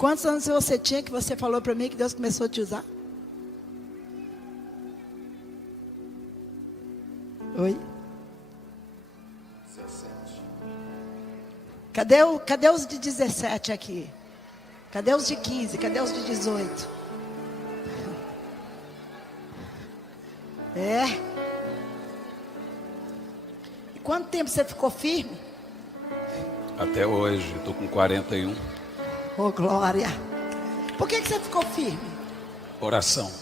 Quantos anos você tinha que você falou para mim que Deus começou a te usar? Oi? 17. Cadê os de 17 aqui? Cadê os de 15? Cadê os de 18? É. E quanto tempo você ficou firme? Até hoje, estou com 41. Oh, glória. Por que você ficou firme? Oração.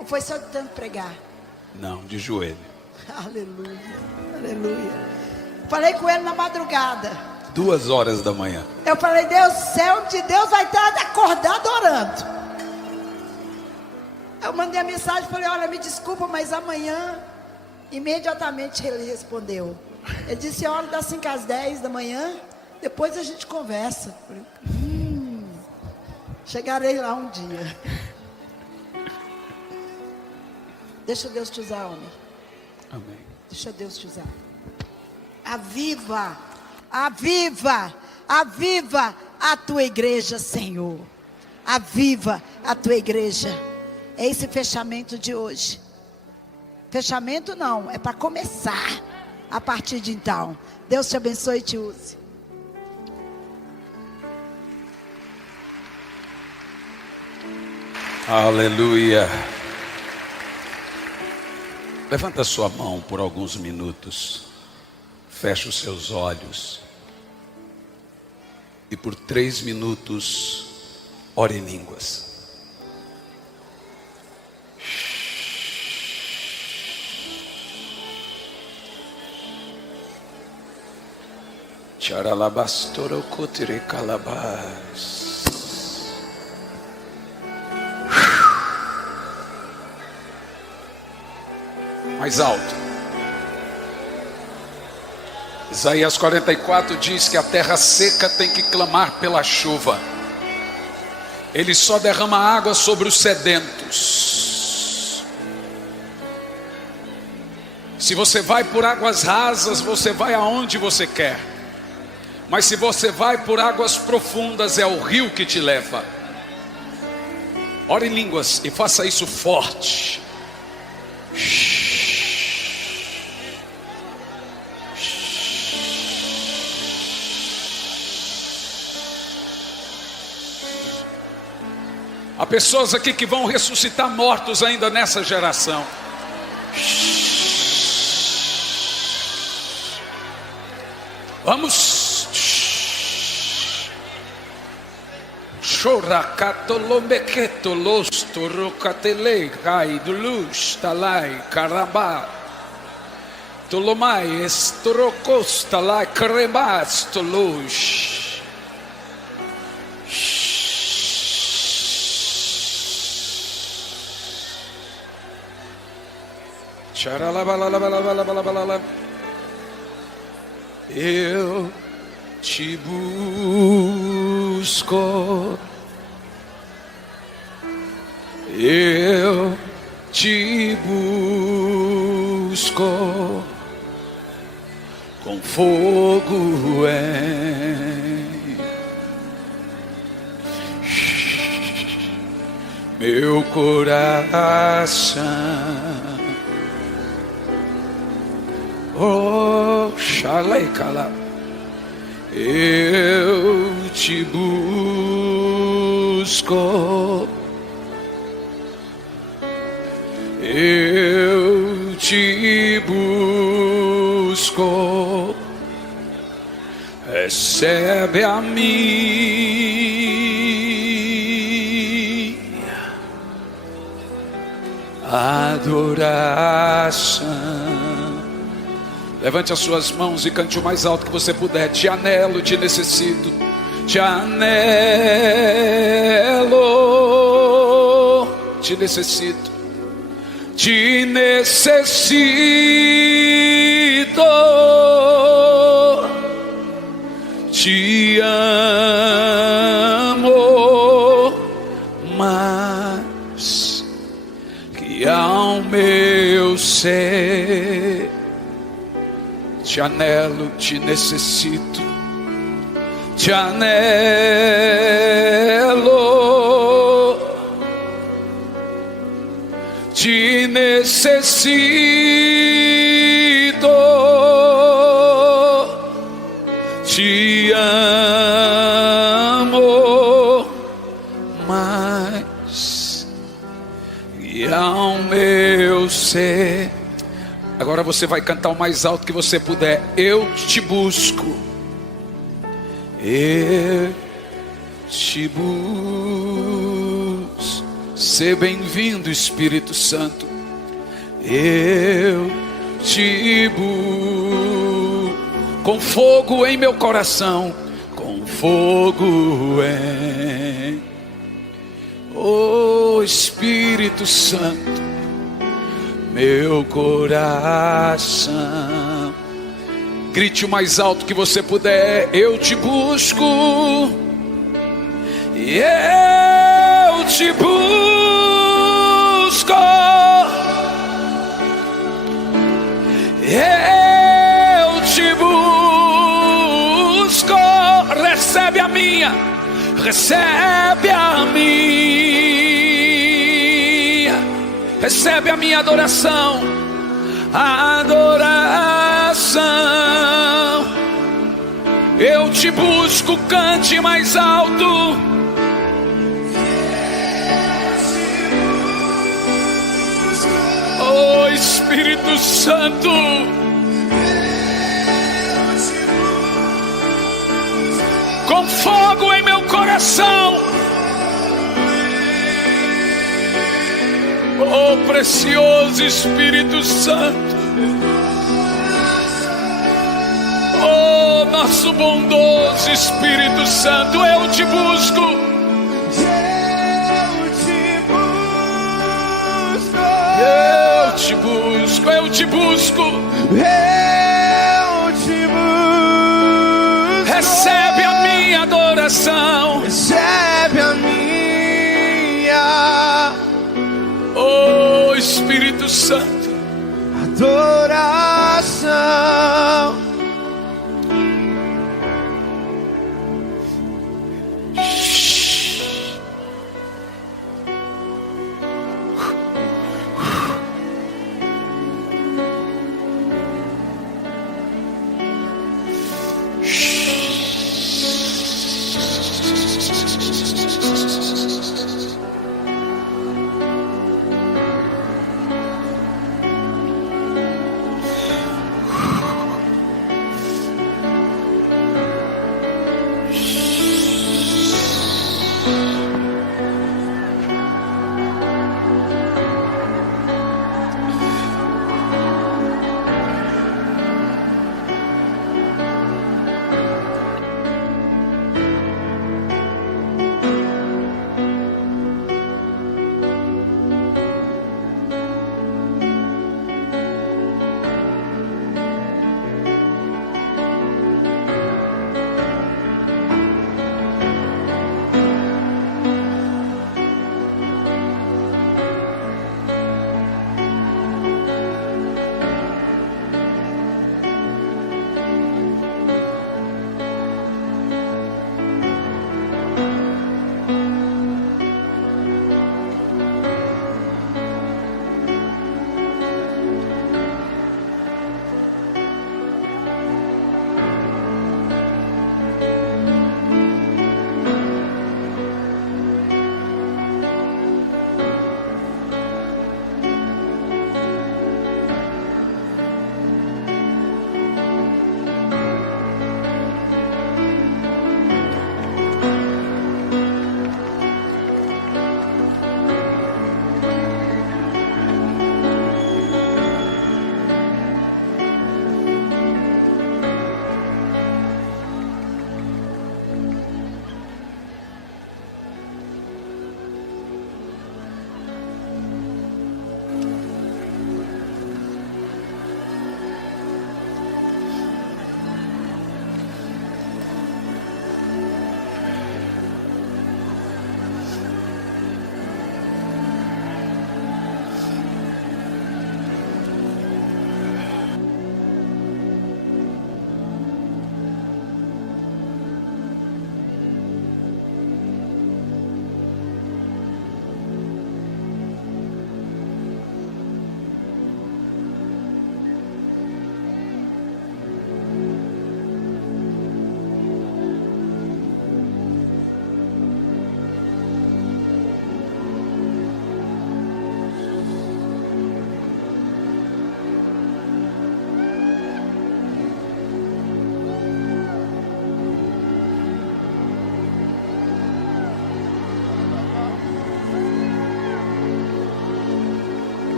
Ou foi só de tanto pregar? Não, de joelho. Aleluia, aleluia. Falei com ele na madrugada. 2 horas da manhã. Eu falei, Deus, céu de Deus vai estar acordado orando. Eu mandei a mensagem, falei, olha, me desculpa, mas amanhã, imediatamente ele respondeu. Ele disse, a hora das 5 às 10 da manhã, depois a gente conversa. Falei, chegarei lá um dia. Deixa Deus te usar, homem. Amém. Deixa Deus te usar. Aviva, aviva, aviva a tua igreja, Senhor. Aviva a tua igreja. É esse fechamento de hoje. Fechamento não, é para começar. A partir de então. Deus te abençoe e te use. Aleluia. Levanta sua mão por alguns minutos. Feche os seus olhos. E por 3 minutos, ore em línguas. Charalabastoro kotire calabas. Mais alto. Isaías 44 diz que a terra seca tem que clamar pela chuva. Ele só derrama água sobre os sedentos. Se você vai por águas rasas, você vai aonde você quer. Mas se você vai por águas profundas, é o rio que te leva. Ore em línguas e faça isso forte. Há pessoas aqui que vão ressuscitar mortos ainda nessa geração. Vamos. Chorakatolomeketo losto rokatele kai dulus talai karaba tolomai estrokos talai krebas tolus. Charalabalabalabalabalabala. Eu te busco, eu te busco, com fogo em meu coração. Oh, xaleicala. Eu te busco, eu te busco, recebe a minha adoração. Levante as suas mãos e cante o mais alto que você puder. Te anelo, te necessito. Te anelo, te necessito. Te necessito. Te amo mais que ao meu ser. Te anelo, te necessito, te anelo, te necessito, te amo mais e ao meu ser. Agora você vai cantar o mais alto que você puder. Eu te busco, eu te busco. Seja bem-vindo, Espírito Santo. Eu te busco, com fogo em meu coração, com fogo em, oh Espírito Santo, meu coração. Grite o mais alto que você puder. Eu te busco, eu te busco, eu te busco. Recebe a minha, recebe a minha, recebe a minha adoração, adoração. Eu te busco, cante mais alto. Oh Espírito Santo, com fogo em meu coração, oh precioso Espírito Santo, oh nosso bondoso Espírito Santo, eu te busco. Eu te busco, eu te busco, eu te busco. Recebe a minha adoração, recebe a minha, oh Espírito Santo, adoração.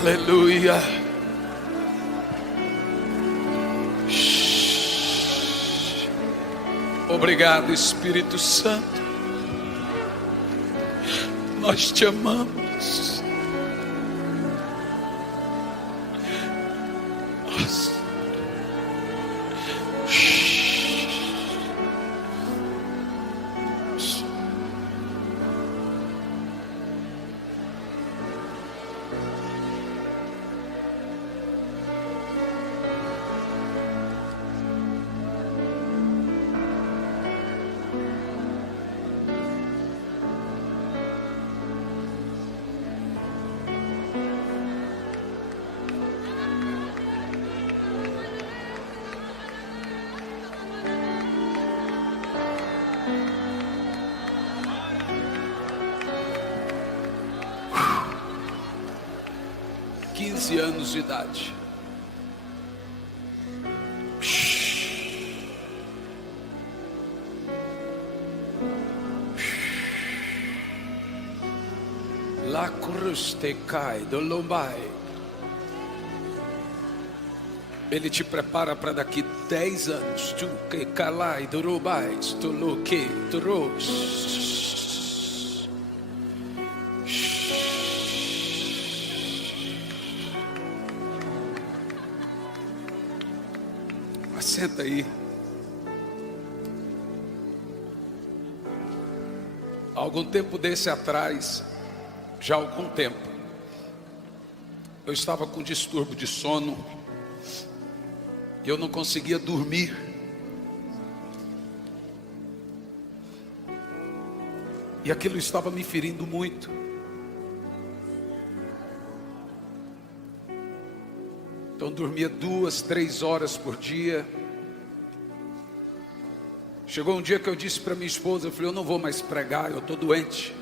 Aleluia. Obrigado, Espírito Santo. Nós te amamos. Nossa. 15 anos de idade. La cruz te cai do lombai. Ele te prepara para daqui 10 anos. Tu que calai do rubai, tu lo que trouxe. Senta aí. Algum tempo desse atrás, já há algum tempo, eu estava com distúrbio de sono e eu não conseguia dormir. E aquilo estava me ferindo muito. Então dormia 2, 3 horas por dia. Chegou um dia que eu disse para minha esposa, eu falei, eu não vou mais pregar, eu estou doente.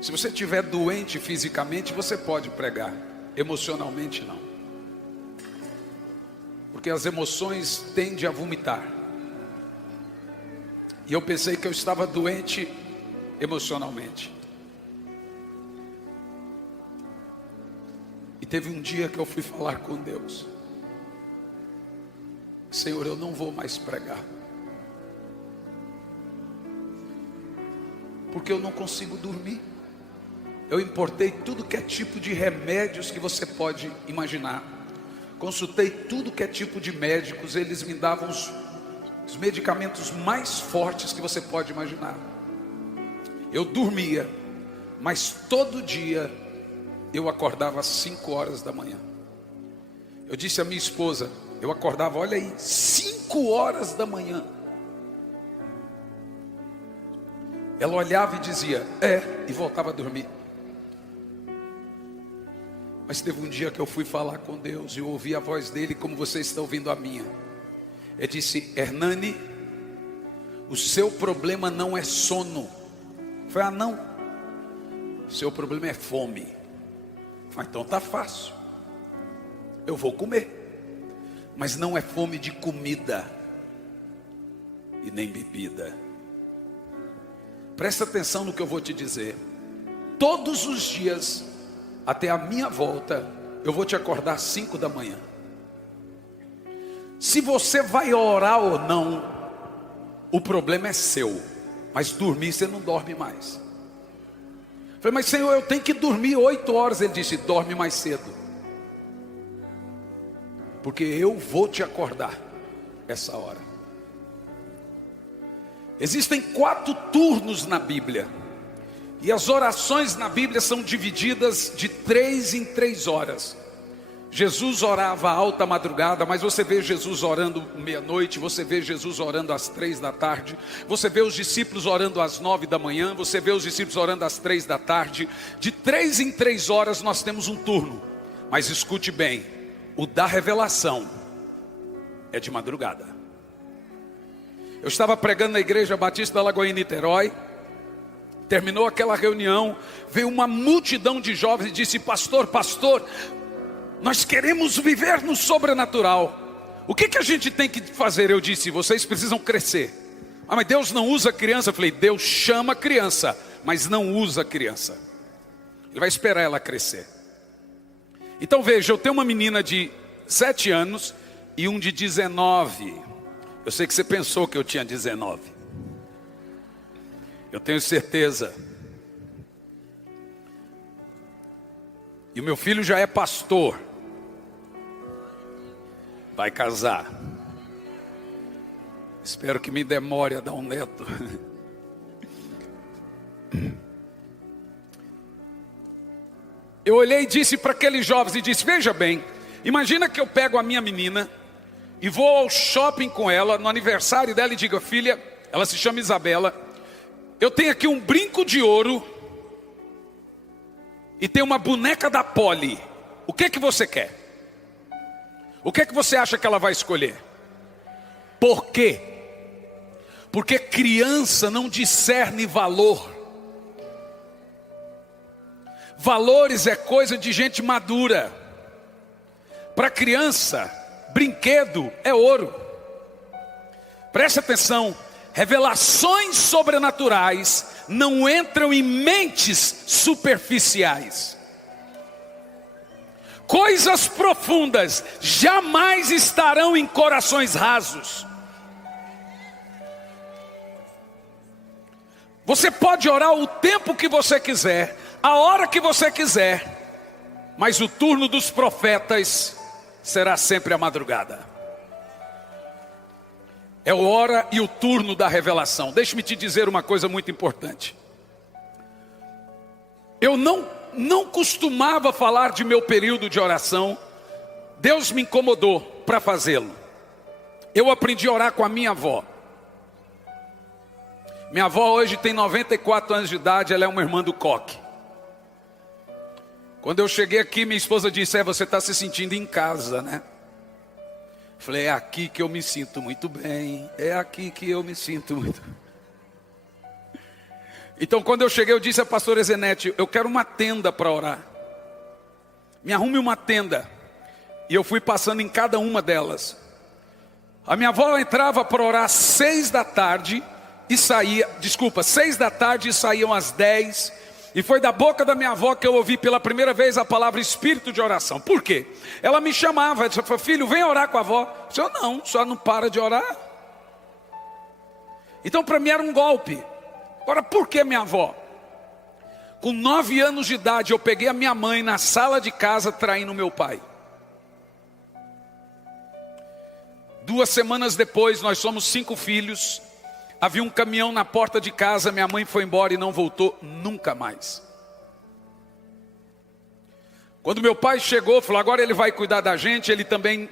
Se você estiver doente fisicamente, você pode pregar, emocionalmente não. Porque as emoções tendem a vomitar. E eu pensei que eu estava doente emocionalmente. E teve um dia que eu fui falar com Deus. Senhor, eu não vou mais pregar. Porque eu não consigo dormir. Eu importei tudo que é tipo de remédios que você pode imaginar. Consultei tudo que é tipo de médicos. Eles me davam os medicamentos mais fortes que você pode imaginar. Eu dormia, mas todo dia eu acordava às 5 horas da manhã. Eu disse à minha esposa, eu acordava, olha aí, 5 horas da manhã. Ela olhava e dizia, e voltava a dormir. Mas teve um dia que eu fui falar com Deus e eu ouvi a voz dele como você está ouvindo a minha. Ele disse, Hernani, o seu problema não é sono. Eu falei, não, o seu problema é fome. Eu falei, então tá fácil, eu vou comer. Mas não é fome de comida e nem bebida. Presta atenção no que eu vou te dizer. Todos os dias, até a minha volta, eu vou te acordar às 5 da manhã. Se você vai orar ou não, o problema é seu. Mas dormir você não dorme mais. Eu falei, mas Senhor, eu tenho que dormir 8 horas. Ele disse, dorme mais cedo. Porque eu vou te acordar essa hora. Existem 4 turnos na Bíblia. E as orações na Bíblia são divididas de 3 em 3 horas. Jesus orava à alta madrugada, mas você vê Jesus orando meia-noite, você vê Jesus orando às 3 da tarde, você vê os discípulos orando às 9 da manhã, você vê os discípulos orando às 3 da tarde. De 3 em 3 horas nós temos um turno. Mas escute bem, o da revelação é de madrugada. Eu estava pregando na Igreja Batista da Lagoinha, Niterói. Terminou aquela reunião, veio uma multidão de jovens e disse, pastor, nós queremos viver no sobrenatural. O que a gente tem que fazer? Eu disse, vocês precisam crescer. Mas Deus não usa criança. Eu falei, Deus chama criança, mas não usa criança. Ele vai esperar ela crescer. Então veja, eu tenho uma menina de 7 anos e um de 19. Eu sei que você pensou que eu tinha 19. Eu tenho certeza. E o meu filho já é pastor. Vai casar. Espero que me demore a dar um neto. Eu olhei e disse para aqueles jovens e disse: veja bem, imagina que eu pego a minha menina e vou ao shopping com ela no aniversário dela e digo: filha, ela se chama Isabela, eu tenho aqui um brinco de ouro e tem uma boneca da Polly. O que que você quer? O que que você acha que ela vai escolher? Por quê? Porque criança não discerne valor. Valores é coisa de gente madura. Para criança, brinquedo é ouro. Preste atenção, revelações sobrenaturais não entram em mentes superficiais. Coisas profundas jamais estarão em corações rasos. Você pode orar o tempo que você quiser, a hora que você quiser, mas o turno dos profetas será sempre a madrugada. É a hora e o turno da revelação. Deixe-me te dizer uma coisa muito importante. Eu não costumava falar de meu período de oração. Deus me incomodou para fazê-lo. Eu aprendi a orar com a minha avó. Minha avó hoje tem 94 anos de idade, ela é uma irmã do coque. Quando eu cheguei aqui, minha esposa disse: você está se sentindo em casa, né? Falei: é aqui que eu me sinto muito bem. É aqui que eu me sinto muito bem. Então quando eu cheguei, eu disse à pastora Zenete: eu quero uma tenda para orar. Me arrume uma tenda. E eu fui passando em cada uma delas. A minha avó entrava para orar às 6 da tarde e saía, 6 da tarde e saíam às 10. E foi da boca da minha avó que eu ouvi pela primeira vez a palavra espírito de oração. Por quê? Ela me chamava, ela disse: filho, vem orar com a avó. Eu disse: não, só não para de orar. Então para mim era um golpe. Agora, por que minha avó? Com 9 anos de idade, eu peguei a minha mãe na sala de casa traindo meu pai. 2 semanas depois, nós somos 5 filhos. Havia um caminhão na porta de casa, minha mãe foi embora e não voltou nunca mais. Quando meu pai chegou, falou: agora ele vai cuidar da gente. Ele também,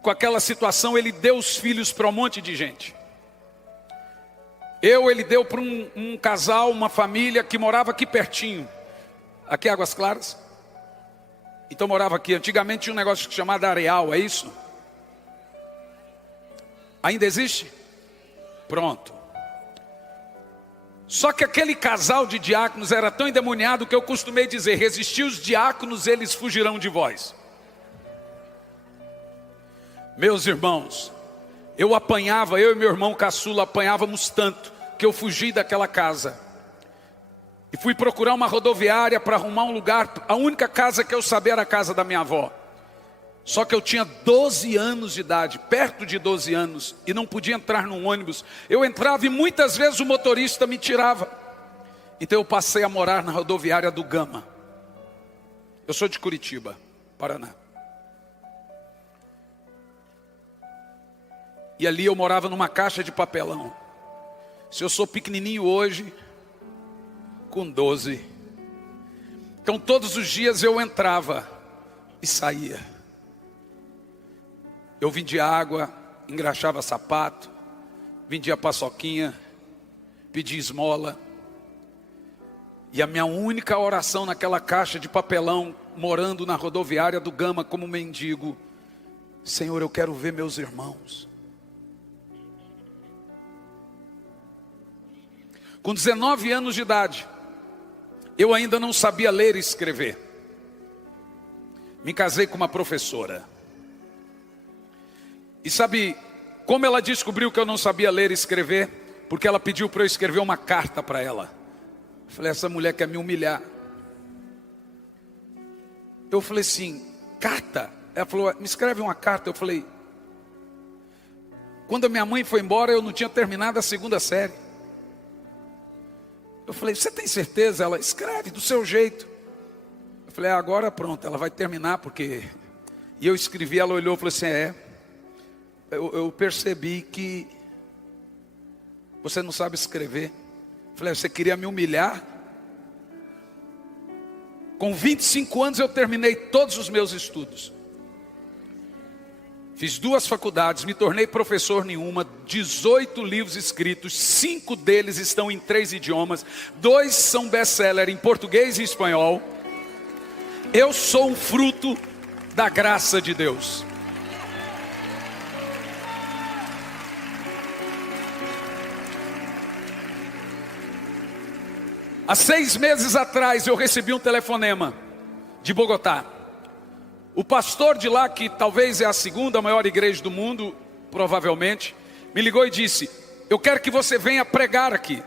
com aquela situação, ele deu os filhos para um monte de gente. Ele deu para um casal, uma família que morava aqui pertinho. Aqui em Águas Claras. Então morava aqui. Antigamente tinha um negócio chamado Areal, é isso? Ainda existe? Pronto. Só que aquele casal de diáconos era tão endemoniado que eu costumei dizer: resistir os diáconos, eles fugirão de vós. Meus irmãos, eu e meu irmão caçula apanhávamos tanto que eu fugi daquela casa. E fui procurar uma rodoviária para arrumar um lugar. A única casa que eu sabia era a casa da minha avó. Só que eu tinha 12 anos de idade, perto de 12 anos, e não podia entrar num ônibus. Eu entrava e muitas vezes o motorista me tirava. Então eu passei a morar na rodoviária do Gama. Eu sou de Curitiba, Paraná. E ali eu morava numa caixa de papelão. Se eu sou pequenininho hoje, com 12. Então todos os dias eu entrava e saía. Eu vendia água, engraxava sapato, vendia paçoquinha, pedia esmola. E a minha única oração naquela caixa de papelão, morando na rodoviária do Gama como mendigo: Senhor, eu quero ver meus irmãos. Com 19 anos de idade, eu ainda não sabia ler e escrever. Me casei com uma professora. E sabe como ela descobriu que eu não sabia ler e escrever? Porque ela pediu para eu escrever uma carta para ela. Eu falei: essa mulher quer me humilhar. Eu falei assim, carta? Ela falou, me escreve uma carta. Eu falei, quando a minha mãe foi embora, eu não tinha terminado a 2ª série. Eu falei, você tem certeza? Ela, escreve do seu jeito. Eu falei, agora pronto, ela vai terminar porque... E eu escrevi, ela olhou e falou assim, eu percebi que você não sabe escrever. Eu falei, você queria me humilhar? Com 25 anos eu terminei todos os meus estudos. Fiz 2 faculdades, me tornei professor em uma, 18 livros escritos, 5 deles estão em 3 idiomas, 2 são best-seller em português e espanhol. Eu sou um fruto da graça de Deus. Há 6 meses atrás eu recebi um telefonema de Bogotá. O pastor de lá, que talvez é a 2ª maior igreja do mundo, provavelmente, me ligou e disse, eu quero que você venha pregar aqui.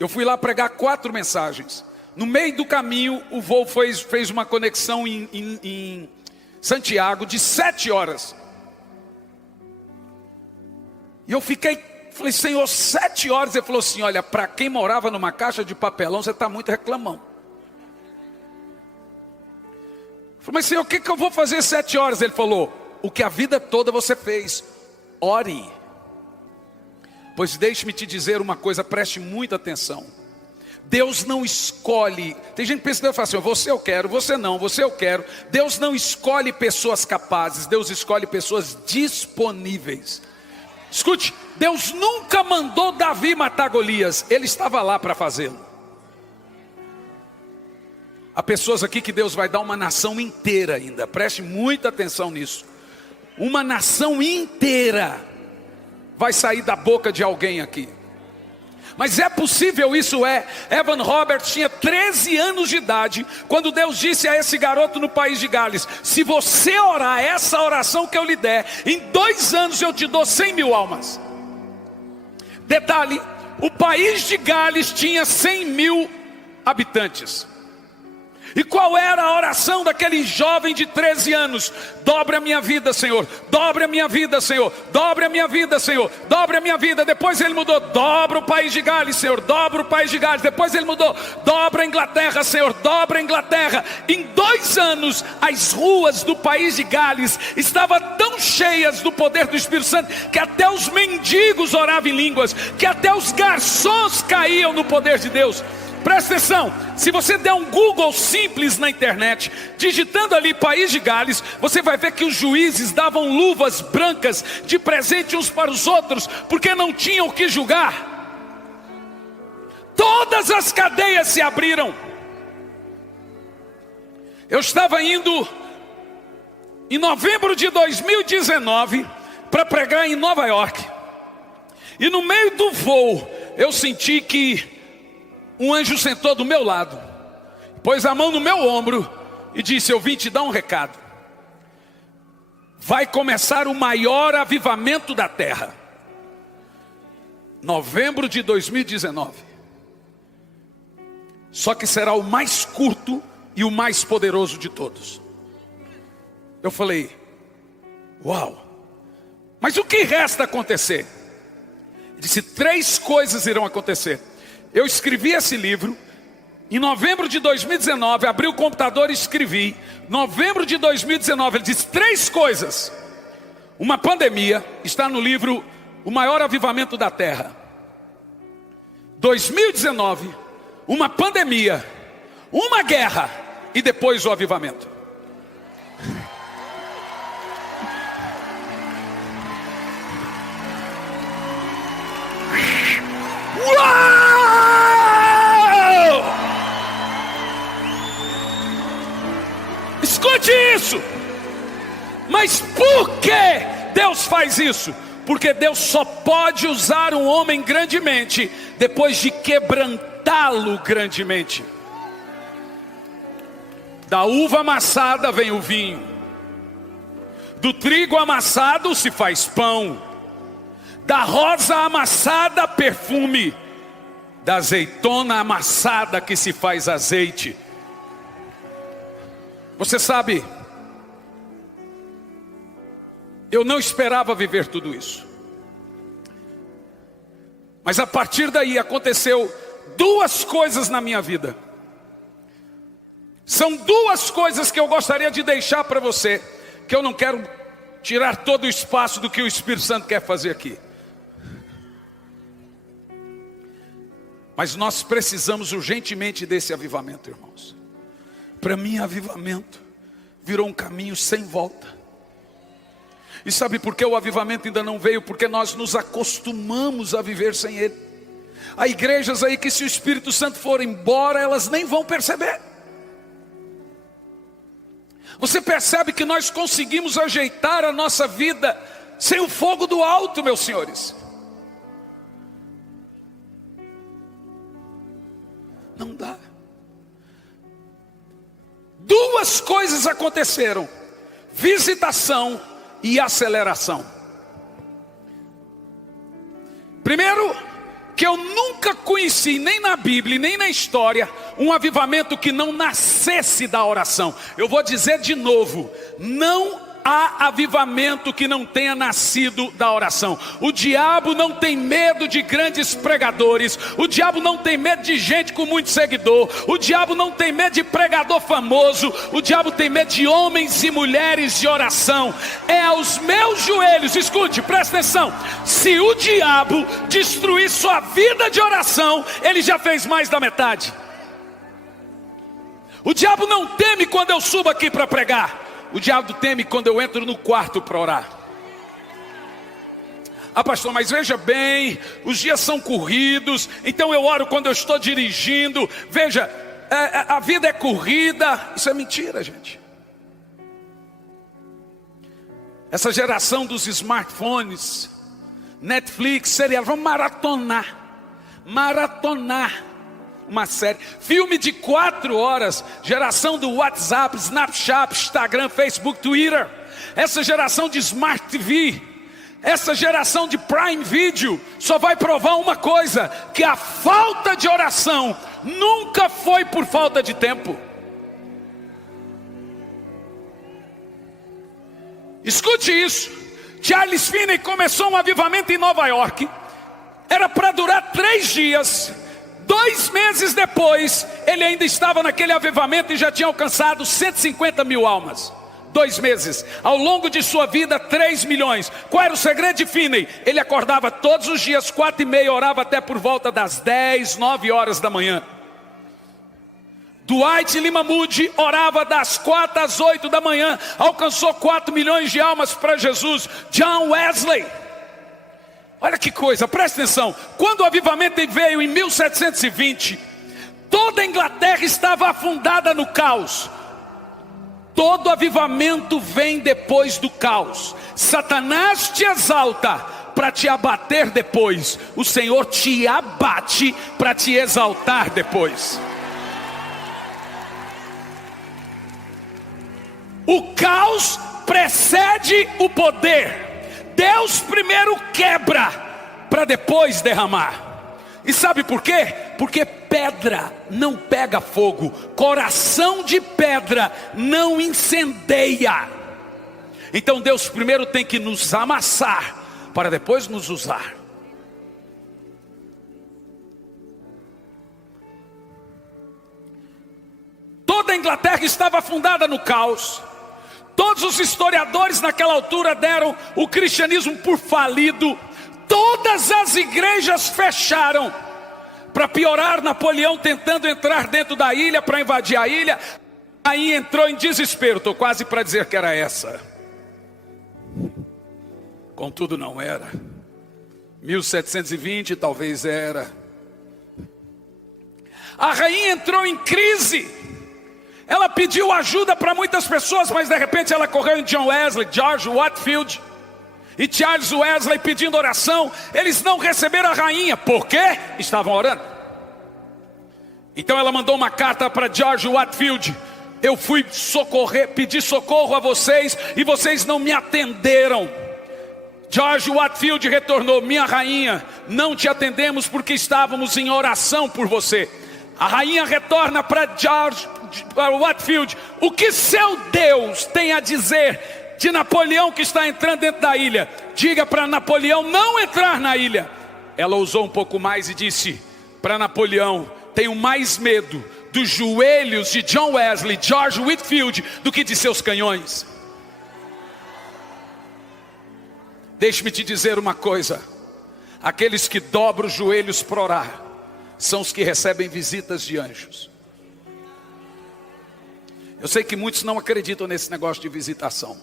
Eu fui lá pregar 4 mensagens. No meio do caminho, o voo fez uma conexão em Santiago de 7 horas. E eu falei, Senhor, 7 horas. Ele falou assim, olha, para quem morava numa caixa de papelão, você está muito reclamão. Eu falei, mas Senhor, o que eu vou fazer 7 horas? Ele falou, o que a vida toda você fez, ore. Pois deixe-me te dizer uma coisa, preste muita atenção. Deus não escolhe, tem gente que pensa, Deus fala assim, você eu quero, você não, você eu quero. Deus não escolhe pessoas capazes, Deus escolhe pessoas disponíveis. Escute, Deus nunca mandou Davi matar Golias, ele estava lá para fazê-lo. Há pessoas aqui que Deus vai dar uma nação inteira ainda, preste muita atenção nisso. Uma nação inteira vai sair da boca de alguém aqui. Mas é possível, isso é. Evan Roberts tinha 13 anos de idade, quando Deus disse a esse garoto no país de Gales, se você orar essa oração que eu lhe der, em 2 anos eu te dou 100 mil almas. Detalhe, o país de Gales tinha 100 mil habitantes. E qual era a oração daquele jovem de 13 anos? Dobre a minha vida, Senhor. Dobre a minha vida, Senhor. Dobre a minha vida, Senhor. Dobre a minha vida. Depois ele mudou, dobra o país de Gales, Senhor. Dobra o país de Gales. Depois ele mudou, dobra a Inglaterra, Senhor. Dobra a Inglaterra. Em 2 anos, as ruas do país de Gales estavam tão cheias do poder do Espírito Santo, que até os mendigos oravam em línguas, que até os garçons caíam no poder de Deus. Presta atenção, se você der um Google simples na internet, digitando ali País de Gales, você vai ver que os juízes davam luvas brancas de presente uns para os outros, porque não tinham o que julgar. Todas as cadeias se abriram. Eu estava indo em novembro de 2019 para pregar em Nova York. E no meio do voo, eu senti que um anjo sentou do meu lado, pôs a mão no meu ombro e disse, eu vim te dar um recado. Vai começar o maior avivamento da terra. Novembro de 2019. Só que será o mais curto e o mais poderoso de todos. Eu falei, uau, mas o que resta acontecer? Ele disse, 3 coisas irão acontecer. Eu escrevi esse livro, em novembro de 2019, abri o computador e escrevi, novembro de 2019, ele disse 3 coisas. Uma pandemia, está no livro O Maior Avivamento da Terra. 2019, uma pandemia, uma guerra e depois o avivamento. Uau! Escute isso. Mas por que Deus faz isso? Porque Deus só pode usar um homem grandemente depois de quebrantá-lo grandemente. Da uva amassada vem o vinho, do trigo amassado se faz pão, da rosa amassada perfume, da azeitona amassada que se faz azeite. Você sabe, eu não esperava viver tudo isso. Mas a partir daí aconteceu duas coisas na minha vida. São duas coisas que eu gostaria de deixar para você, que eu não quero tirar todo o espaço do que o Espírito Santo quer fazer aqui. Mas nós precisamos urgentemente desse avivamento, irmãos. Para mim, avivamento virou um caminho sem volta. E sabe por que o avivamento ainda não veio? Porque nós nos acostumamos a viver sem ele. Há igrejas aí que, se o Espírito Santo for embora, elas nem vão perceber. Você percebe que nós conseguimos ajeitar a nossa vida sem o fogo do alto, meus senhores? Não dá. Duas coisas aconteceram: visitação e aceleração. Primeiro, que eu nunca conheci, nem na Bíblia, nem na história, um avivamento que não nascesse da oração. Eu vou dizer de novo: não há avivamento que não tenha nascido da oração. O diabo não tem medo de grandes pregadores. O diabo não tem medo de gente com muito seguidor. O diabo não tem medo de pregador famoso. O diabo tem medo de homens e mulheres de oração. É aos meus joelhos, escute, presta atenção. Se o diabo destruir sua vida de oração, ele já fez mais da metade. O diabo não teme quando eu subo aqui para pregar. O diabo teme quando eu entro no quarto para orar. Ah, pastor, mas veja bem, os dias são corridos, então eu oro quando eu estou dirigindo. Veja, a vida é corrida. Isso é mentira, gente. Essa geração dos smartphones, Netflix, serial, vamos maratonar uma série, filme de 4 horas, geração do WhatsApp, Snapchat, Instagram, Facebook, Twitter, essa geração de Smart TV, essa geração de Prime Video, só vai provar uma coisa: que a falta de oração nunca foi por falta de tempo. Escute isso. Charles Finney começou um avivamento em Nova York, era para durar 3 dias. 2 meses depois, ele ainda estava naquele avivamento e já tinha alcançado 150 mil almas. 2 meses, ao longo de sua vida, 3 milhões. Qual era o segredo de Finney? Ele acordava todos os dias, 4h30, orava até por volta das 10, 9 horas da manhã. Dwight Lima Moody orava das 4 às 8 da manhã, alcançou 4 milhões de almas para Jesus. John Wesley, olha que coisa, presta atenção. Quando o avivamento veio em 1720, toda a Inglaterra estava afundada no caos. Todo avivamento vem depois do caos. Satanás te exalta para te abater depois. O Senhor te abate para te exaltar depois. O caos precede o poder. Deus primeiro quebra para depois derramar. E sabe por quê? Porque pedra não pega fogo, coração de pedra não incendeia. Então Deus primeiro tem que nos amassar para depois nos usar. Toda a Inglaterra estava afundada no caos. Todos os historiadores naquela altura deram o cristianismo por falido. Todas as igrejas fecharam. Para piorar, Napoleão tentando entrar dentro da ilha para invadir a ilha. Aí entrou em desespero. Estou quase para dizer que era essa. Contudo não era. 1720 talvez era. A rainha entrou em crise. Ela pediu ajuda para muitas pessoas, mas de repente ela correu em John Wesley, George Whitefield e Charles Wesley pedindo oração. Eles não receberam a rainha, por quê? Estavam orando. Então ela mandou uma carta para George Whitefield: eu fui pedir socorro a vocês e vocês não me atenderam. George Whitefield retornou: minha rainha, não te atendemos porque estávamos em oração por você. A rainha retorna para Whitefield: o que seu Deus tem a dizer de Napoleão que está entrando dentro da ilha? Diga para Napoleão não entrar na ilha. Ela ousou um pouco mais e disse para Napoleão: tenho mais medo dos joelhos de John Wesley, George Whitefield, do que de seus canhões. Deixe-me te dizer uma coisa: aqueles que dobram os joelhos para orar são os que recebem visitas de anjos. Eu sei que muitos não acreditam nesse negócio de visitação.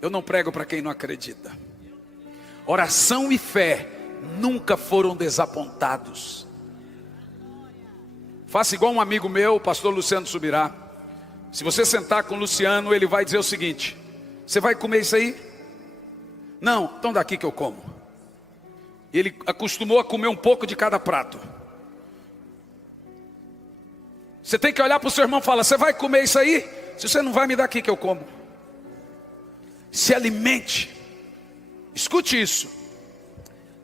Eu não prego para quem não acredita. Oração e fé nunca foram desapontados. Faça igual um amigo meu, o pastor Luciano Subirá. Se você sentar com o Luciano, ele vai dizer o seguinte: você vai comer isso aí? Não, então daqui que eu como. Ele acostumou a comer um pouco de cada prato. Você tem que olhar para o seu irmão e falar: você vai comer isso aí? Se você não vai, me dar aqui que eu como. Se alimente. Escute isso.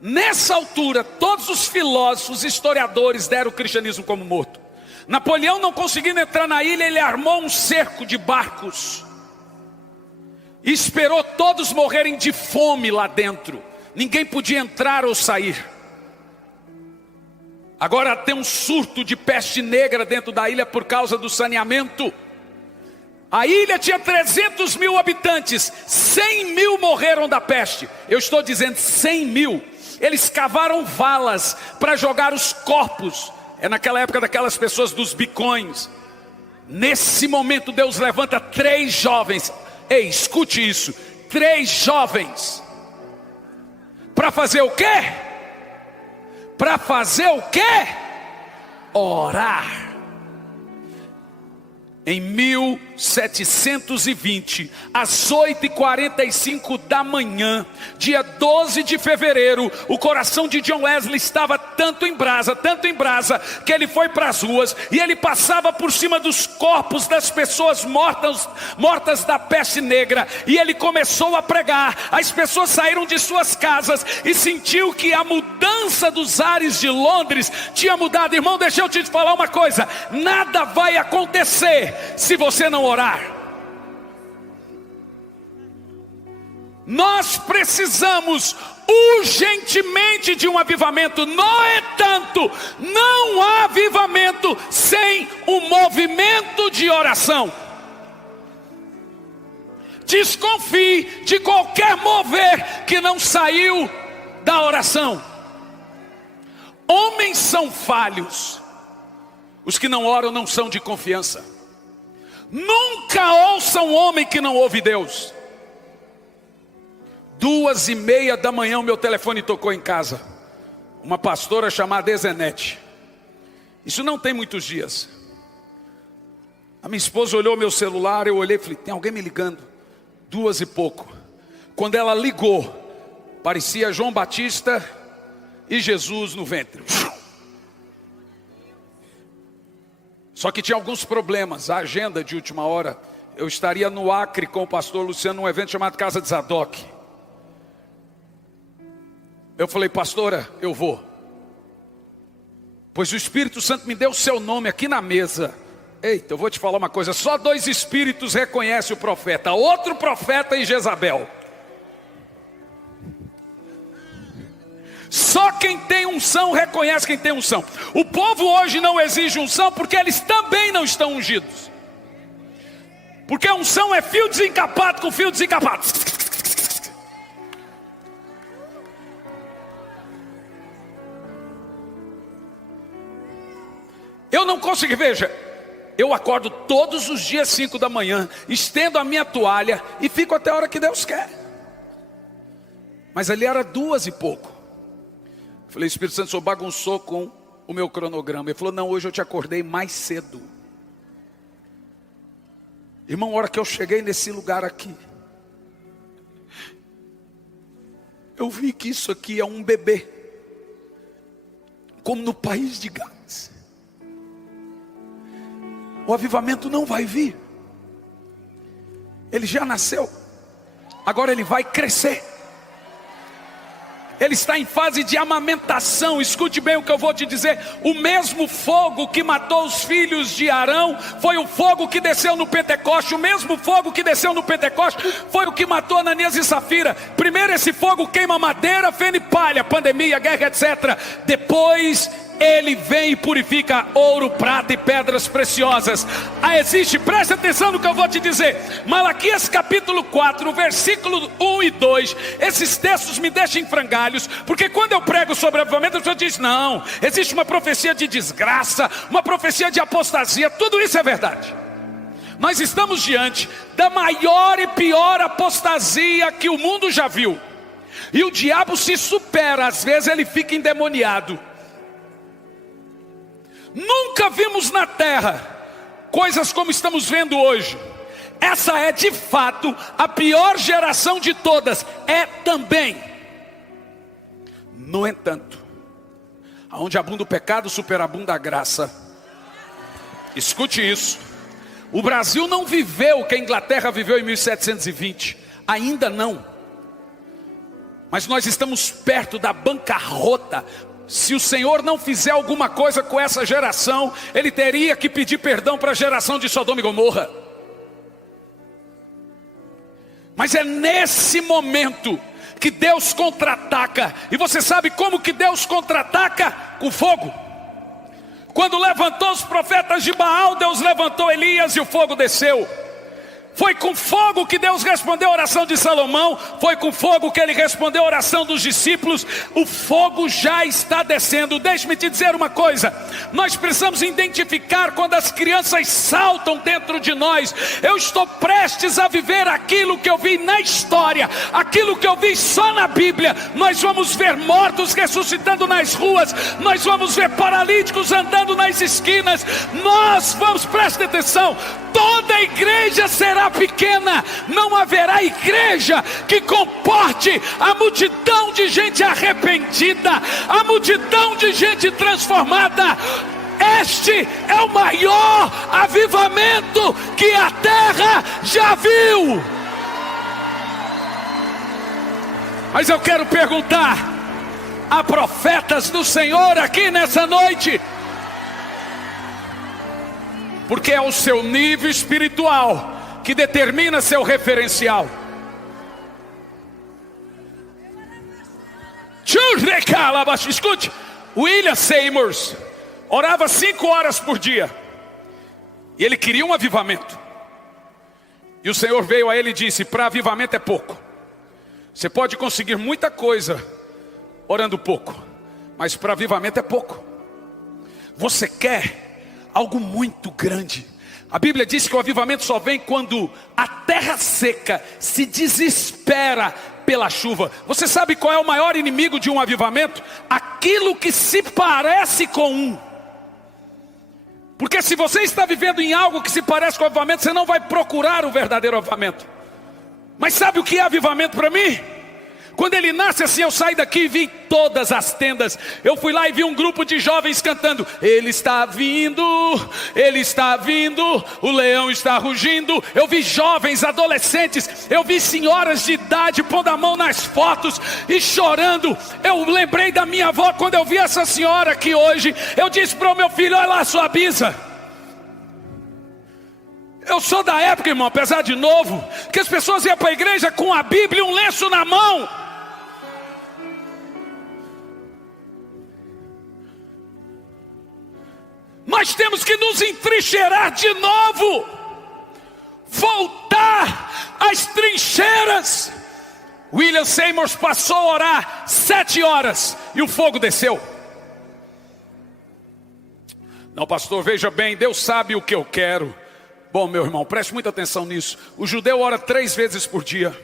Nessa altura, todos os filósofos, historiadores deram o cristianismo como morto. Napoleão, não conseguindo entrar na ilha, ele armou um cerco de barcos e esperou todos morrerem de fome lá dentro. Ninguém podia entrar ou sair. Agora tem um surto de peste negra dentro da ilha por causa do saneamento. A ilha tinha 300 mil habitantes, 100 mil morreram da peste. Eu estou dizendo 100 mil. Eles cavaram valas para jogar os corpos. É naquela época daquelas pessoas dos bicões. Nesse momento Deus levanta 3 jovens. Ei, escute isso: 3 jovens. Para fazer o quê? Para fazer o quê? Orar. Em 1720, às 8h45 da manhã, dia 12 de fevereiro, o coração de John Wesley estava tanto em brasa, que ele foi para as ruas e ele passava por cima dos corpos das pessoas mortas da peste negra, e ele começou a pregar. As pessoas saíram de suas casas e sentiu que a mudança dos ares de Londres tinha mudado. Irmão, deixa eu te falar uma coisa: nada vai acontecer se você não orar. Nós precisamos urgentemente de um avivamento. No entanto, não há avivamento sem um movimento de oração. Desconfie de qualquer mover que não saiu da oração. Homens são falhos. Os que não oram não são de confiança. Nunca ouça um homem que não ouve Deus. 2h30 da manhã o meu telefone tocou em casa. Uma pastora chamada Ezenete. Isso não tem muitos dias. A minha esposa olhou meu celular, eu olhei e falei: tem alguém me ligando? 2 e pouco. Quando ela ligou, parecia João Batista e Jesus no ventre. Só que tinha alguns problemas. A agenda de última hora. Eu estaria no Acre com o pastor Luciano num evento chamado Casa de Zadok. Eu falei: pastora, eu vou, pois o Espírito Santo me deu o seu nome aqui na mesa. Eita, eu vou te falar uma coisa: só 2 espíritos reconhecem o profeta: outro profeta e Jezabel. Só quem tem unção reconhece quem tem unção. O povo hoje não exige unção porque eles também não estão ungidos. Porque a unção é fio desencapado com fio desencapado. Eu não consigo, veja, eu acordo todos os dias 5 da manhã, estendo a minha toalha e fico até a hora que Deus quer. Mas ali era 2 e pouco. Falei: Espírito Santo, o senhor bagunçou com o meu cronograma. Ele falou: não, hoje eu te acordei mais cedo. Irmão, a hora que eu cheguei nesse lugar aqui, eu vi que isso aqui é um bebê, como no país de Gales. O avivamento não vai vir. Ele já nasceu. Agora ele vai crescer. ele está em fase de amamentação. Escute bem o que eu vou te dizer. O mesmo fogo que matou os filhos de Arão foi o fogo que desceu no Pentecoste. O mesmo fogo que desceu no Pentecoste foi o que matou Ananias e Safira. Primeiro esse fogo queima madeira, feno e palha, pandemia, guerra, etc. Depois ele vem e purifica ouro, prata e pedras preciosas. Preste atenção no que eu vou te dizer. Malaquias capítulo 4, versículo 1 e 2. Esses textos me deixam em frangalhos, porque quando eu prego sobre avivamento, a pessoa diz: não, existe uma profecia de desgraça, uma profecia de apostasia. Tudo isso é verdade. Nós estamos diante da maior e pior apostasia que o mundo já viu. E o diabo se supera, às vezes ele fica endemoniado. Nunca vimos na terra coisas como estamos vendo hoje. Essa é de fato a pior geração de todas. É também. No entanto, aonde abunda o pecado, superabunda a graça. Escute isso. O Brasil não viveu o que a Inglaterra viveu em 1720. Ainda não. Mas nós estamos perto da bancarrota. Se o Senhor não fizer alguma coisa com essa geração, Ele teria que pedir perdão para a geração de Sodoma e Gomorra. Mas é nesse momento que Deus contra-ataca. E você sabe como que Deus contra-ataca? Com fogo. Quando levantou os profetas de Baal, Deus levantou Elias e o fogo desceu. Foi com fogo que Deus respondeu a oração de Salomão. Foi com fogo que Ele respondeu a oração dos discípulos. O fogo já está descendo. Deixe-me te dizer uma coisa. Nós precisamos identificar quando as crianças saltam dentro de nós. Eu estou prestes a viver aquilo que eu vi na história, aquilo que eu vi só na Bíblia. Nós vamos ver mortos ressuscitando nas ruas. Nós vamos ver paralíticos andando nas esquinas. Nós vamos, preste atenção, toda a igreja será pequena. Não haverá igreja que comporte a multidão de gente arrependida, a multidão de gente transformada. Este é o maior avivamento que a terra já viu. Mas eu quero perguntar: há profetas do Senhor aqui nessa noite? Porque é o seu nível espiritual que determina seu referencial. Escute, William Seymour orava 5 horas por dia. E ele queria um avivamento. E o Senhor veio a ele e disse: para avivamento é pouco. Você pode conseguir muita coisa orando pouco, mas para avivamento é pouco. Você quer algo muito grande. A Bíblia diz que o avivamento só vem quando a terra seca se desespera pela chuva. Você sabe qual é o maior inimigo de um avivamento? Aquilo que se parece com um. Porque se você está vivendo em algo que se parece com o avivamento, você não vai procurar o verdadeiro avivamento. Mas sabe o que é avivamento para mim? Quando ele nasce assim, eu saí daqui e vi todas as tendas. Eu fui lá e vi um grupo de jovens cantando: Ele está vindo, o leão está rugindo. Eu vi jovens, adolescentes, eu vi senhoras de idade pondo a mão nas fotos e chorando. Eu lembrei da minha avó quando eu vi essa senhora aqui hoje. Eu disse para o meu filho: olha lá sua bisa. Eu sou da época, irmão, apesar de novo, que as pessoas iam para a igreja com a Bíblia e um lenço na mão. Nós temos que nos entrincheirar de novo, voltar às trincheiras. William Seymour passou a orar 7 horas e o fogo desceu. Não, pastor, veja bem, Deus sabe o que eu quero. Bom, meu irmão, preste muita atenção nisso. O judeu ora 3 vezes por dia,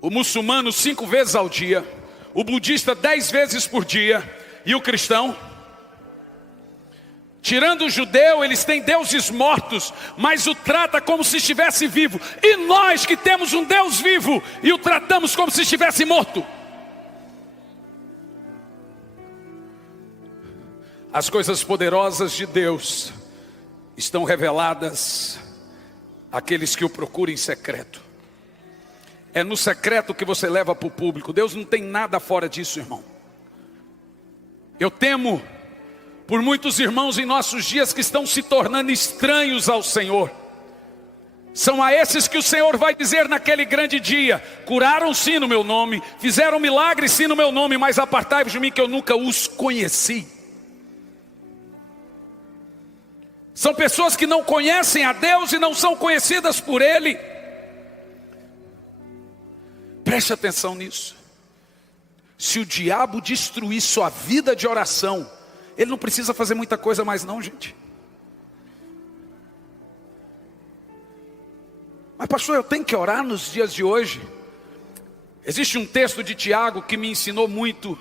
o muçulmano 5 vezes ao dia, o budista 10 vezes por dia, e o cristão, tirando o judeu, eles têm deuses mortos, mas o trata como se estivesse vivo. E nós que temos um Deus vivo e o tratamos como se estivesse morto. As coisas poderosas de Deus estão reveladas àqueles que o procuram em secreto. É no secreto que você leva para o público. Deus não tem nada fora disso, irmão. Eu temo por muitos irmãos em nossos dias que estão se tornando estranhos ao Senhor. São a esses que o Senhor vai dizer naquele grande dia: curaram sim no meu nome, fizeram milagres sim no meu nome, mas apartai-vos de mim que eu nunca os conheci. São pessoas que não conhecem a Deus e não são conhecidas por Ele. Preste atenção nisso. Se o diabo destruir sua vida de oração, ele não precisa fazer muita coisa mais não, gente. Mas pastor, eu tenho que orar nos dias de hoje? Existe um texto de Tiago que me ensinou muito,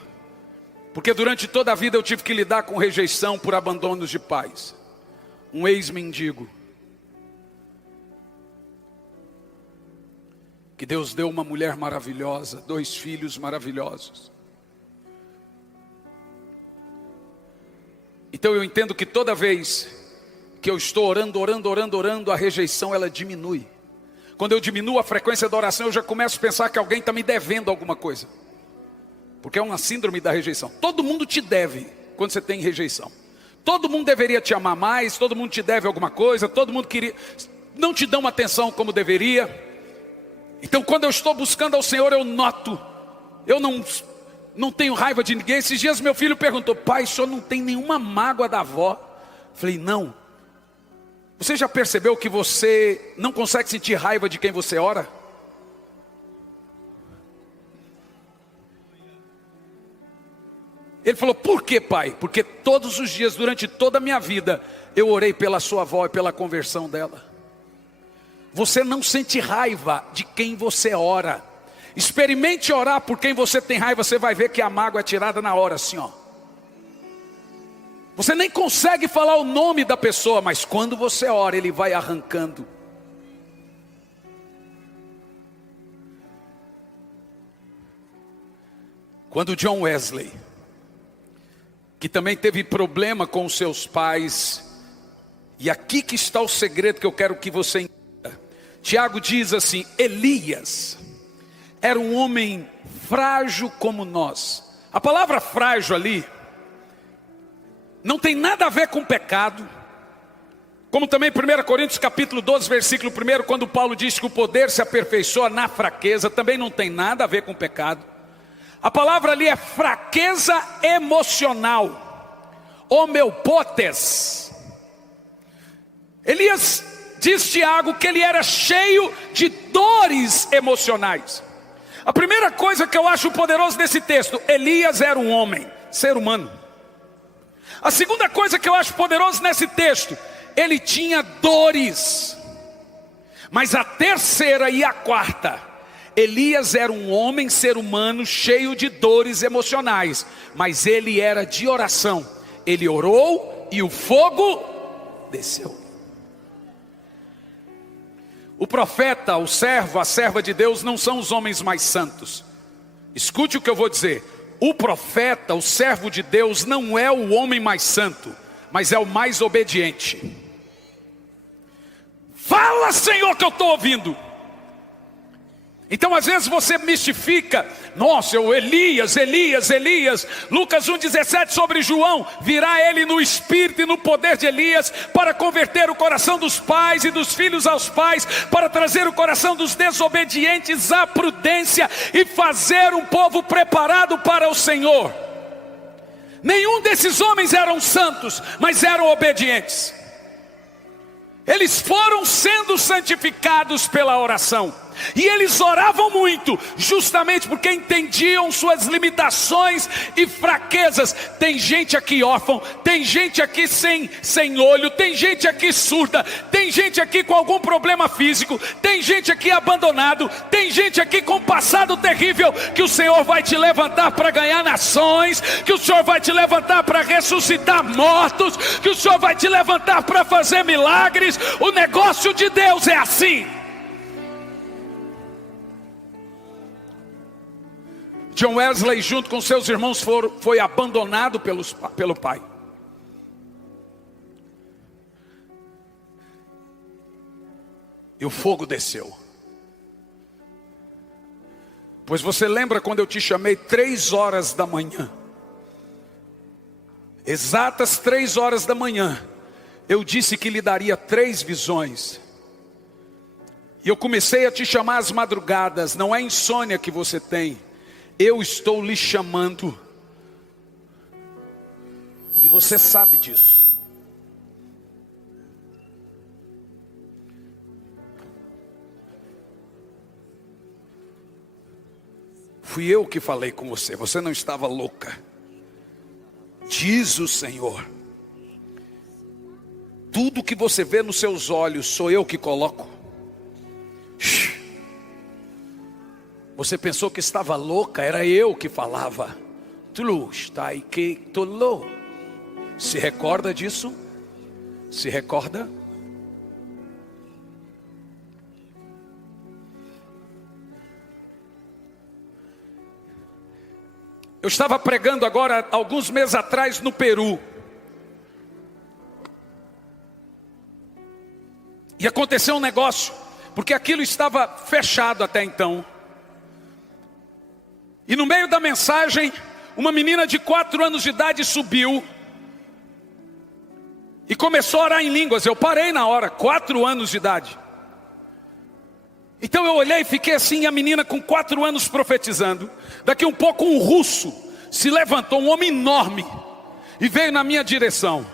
porque durante toda a vida eu tive que lidar com rejeição por abandonos de pais. Um ex-mendigo, que Deus deu uma mulher maravilhosa, 2 filhos maravilhosos. Então eu entendo que toda vez que eu estou orando, a rejeição ela diminui. Quando eu diminuo a frequência da oração, eu já começo a pensar que alguém está me devendo alguma coisa. Porque é uma síndrome da rejeição. Todo mundo te deve quando você tem rejeição. Todo mundo deveria te amar mais, todo mundo te deve alguma coisa, todo mundo não te dá uma atenção como deveria. Então quando eu estou buscando ao Senhor, eu noto, eu não tenho raiva de ninguém. Esses dias meu filho perguntou: pai, o senhor não tem nenhuma mágoa da avó? Falei: não. Você já percebeu que você não consegue sentir raiva de quem você ora? Ele falou: por quê, pai? Porque todos os dias, durante toda a minha vida, eu orei pela sua avó e pela conversão dela. Você não sente raiva de quem você ora. Experimente orar por quem você tem raiva, você vai ver que a mágoa é tirada na hora, assim, ó. Você nem consegue falar o nome da pessoa, mas quando você ora, ele vai arrancando. Quando John Wesley, que também teve problema com os seus pais, e aqui que está o segredo que eu quero que você entenda. Tiago diz assim: Elias era um homem frágil como nós. A palavra frágil ali não tem nada a ver com pecado. Como também 1 Coríntios capítulo 12, versículo 1, quando Paulo diz que o poder se aperfeiçoa na fraqueza, também não tem nada a ver com pecado. A palavra ali é fraqueza emocional, homeopotes. Elias, diz Tiago, que ele era cheio de dores emocionais. A primeira coisa que eu acho poderoso desse texto: Elias era um homem, ser humano. A segunda coisa que eu acho poderoso nesse texto: ele tinha dores. Mas a terceira e a quarta: Elias era um homem, ser humano, cheio de dores emocionais, mas ele era de oração. Ele orou e o fogo desceu. O profeta, o servo, a serva de Deus não são os homens mais santos. Escute o que eu vou dizer. O profeta, o servo de Deus, não é o homem mais santo, mas é o mais obediente. Fala, Senhor, que eu estou ouvindo. Então às vezes você mistifica: nossa, Elias. Lucas 1,17 sobre João: virá ele no espírito e no poder de Elias, para converter o coração dos pais e dos filhos aos pais, para trazer o coração dos desobedientes à prudência e fazer um povo preparado para o Senhor. Nenhum desses homens eram santos, mas eram obedientes. Eles foram sendo santificados pela oração. E eles oravam muito, justamente porque entendiam suas limitações e fraquezas. Tem gente aqui órfão, tem gente aqui sem olho, tem gente aqui surda, tem gente aqui com algum problema físico, tem gente aqui abandonado, tem gente aqui com um passado terrível, que o Senhor vai te levantar para ganhar nações, que o Senhor vai te levantar para ressuscitar mortos, que o Senhor vai te levantar para fazer milagres. O negócio de Deus é assim. John Wesley, junto com seus irmãos, foi abandonado pelo pai. E o fogo desceu. Pois você lembra quando eu te chamei 3 horas da manhã? Exatas 3 horas da manhã, eu disse que lhe daria 3 visões. E eu comecei a te chamar às madrugadas. Não é insônia que você tem, eu estou lhe chamando. E você sabe disso. Fui eu que falei com você, você não estava louca. Diz o Senhor. Tudo que você vê nos seus olhos, sou eu que coloco. Você pensou que estava louca, era eu que falava. Se recorda disso? Se recorda? Eu estava pregando agora, alguns meses atrás, no Peru. E aconteceu um negócio, porque aquilo estava fechado até então. E no meio da mensagem, uma menina de 4 anos de idade subiu e começou a orar em línguas. Eu parei na hora, 4 anos de idade. Então eu olhei e fiquei assim, a menina com 4 anos profetizando. Daqui um pouco um russo se levantou, um homem enorme, e veio na minha direção.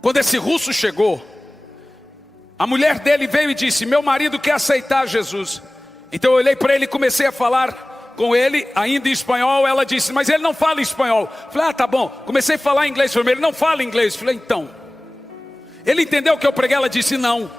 Quando esse russo chegou, a mulher dele veio e disse: meu marido quer aceitar Jesus. Então eu olhei para ele e comecei a falar com ele, ainda em espanhol. Ela disse: mas ele não fala espanhol. Falei: ah, tá bom. Comecei a falar inglês. Falei: ele não fala inglês. Falei: então. Ele entendeu o que eu preguei? Ela disse: não.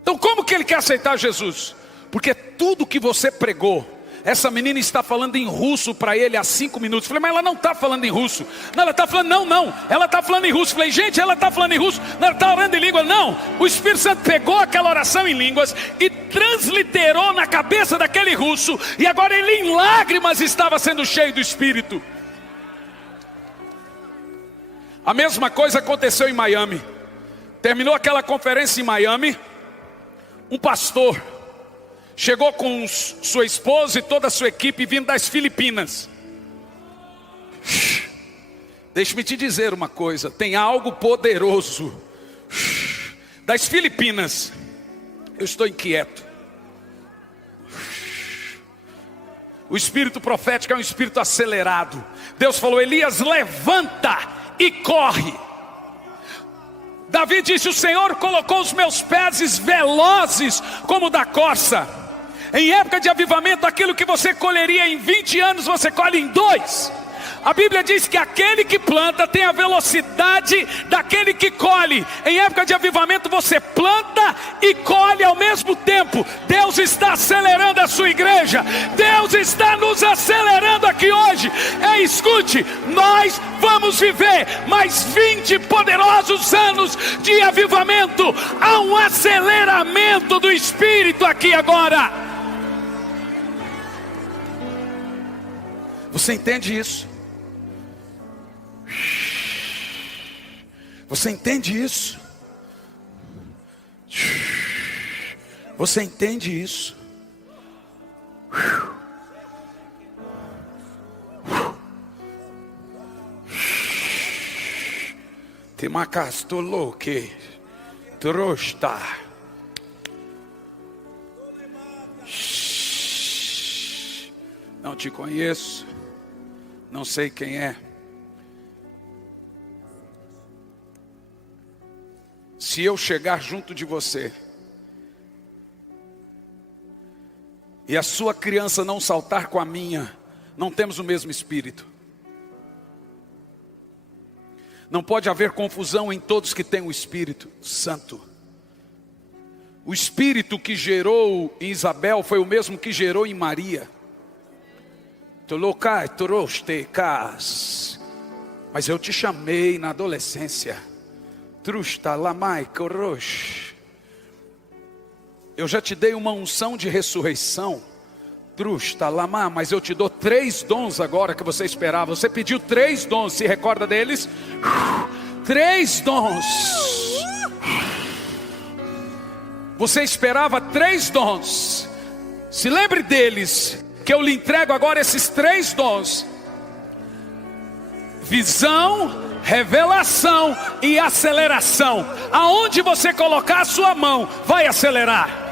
Então como que ele quer aceitar Jesus? Porque tudo que você pregou, essa menina está falando em russo para ele há 5 minutos. Falei: mas ela não está falando em russo. Não, ela está falando, não, ela está falando em russo. Falei: gente, ela está falando em russo. Não, ela está orando em língua. Não, o Espírito Santo pegou aquela oração em línguas e transliterou na cabeça daquele russo. E agora ele em lágrimas estava sendo cheio do Espírito. A mesma coisa aconteceu em Miami. Terminou aquela conferência em Miami. Um pastor chegou com sua esposa e toda a sua equipe vindo das Filipinas. Deixe-me te dizer uma coisa, tem algo poderoso das Filipinas. Eu estou inquieto. O espírito profético é um espírito acelerado. Deus falou: Elias, levanta e corre. Davi disse: o Senhor colocou os meus pés velozes como o da corça. Em época de avivamento, aquilo que você colheria em 20 anos, você colhe em 2. A Bíblia diz que aquele que planta tem a velocidade daquele que colhe. Em época de avivamento, você planta e colhe ao mesmo tempo. Deus está acelerando a sua igreja. Deus está nos acelerando aqui hoje. Escute, nós vamos viver mais 20 poderosos anos de avivamento. Há um aceleramento do Espírito aqui agora. Você entende isso? Você entende isso? Você entende isso? Te macastolo que trosta. Não te conheço. Não sei quem é. Se eu chegar junto de você e a sua criança não saltar com a minha, não temos o mesmo espírito. Não pode haver confusão em todos que têm o Espírito Santo. O Espírito que gerou em Isabel foi o mesmo que gerou em Maria. Mas eu te chamei na adolescência. Eu já te dei uma unção de ressurreição. Mas eu te dou 3 dons agora que você esperava. Você pediu 3 dons, se recorda deles? 3 dons. Você esperava 3 dons. Se lembre deles, que eu lhe entrego agora esses 3 dons: visão, revelação e aceleração. Aonde você colocar a sua mão, vai acelerar.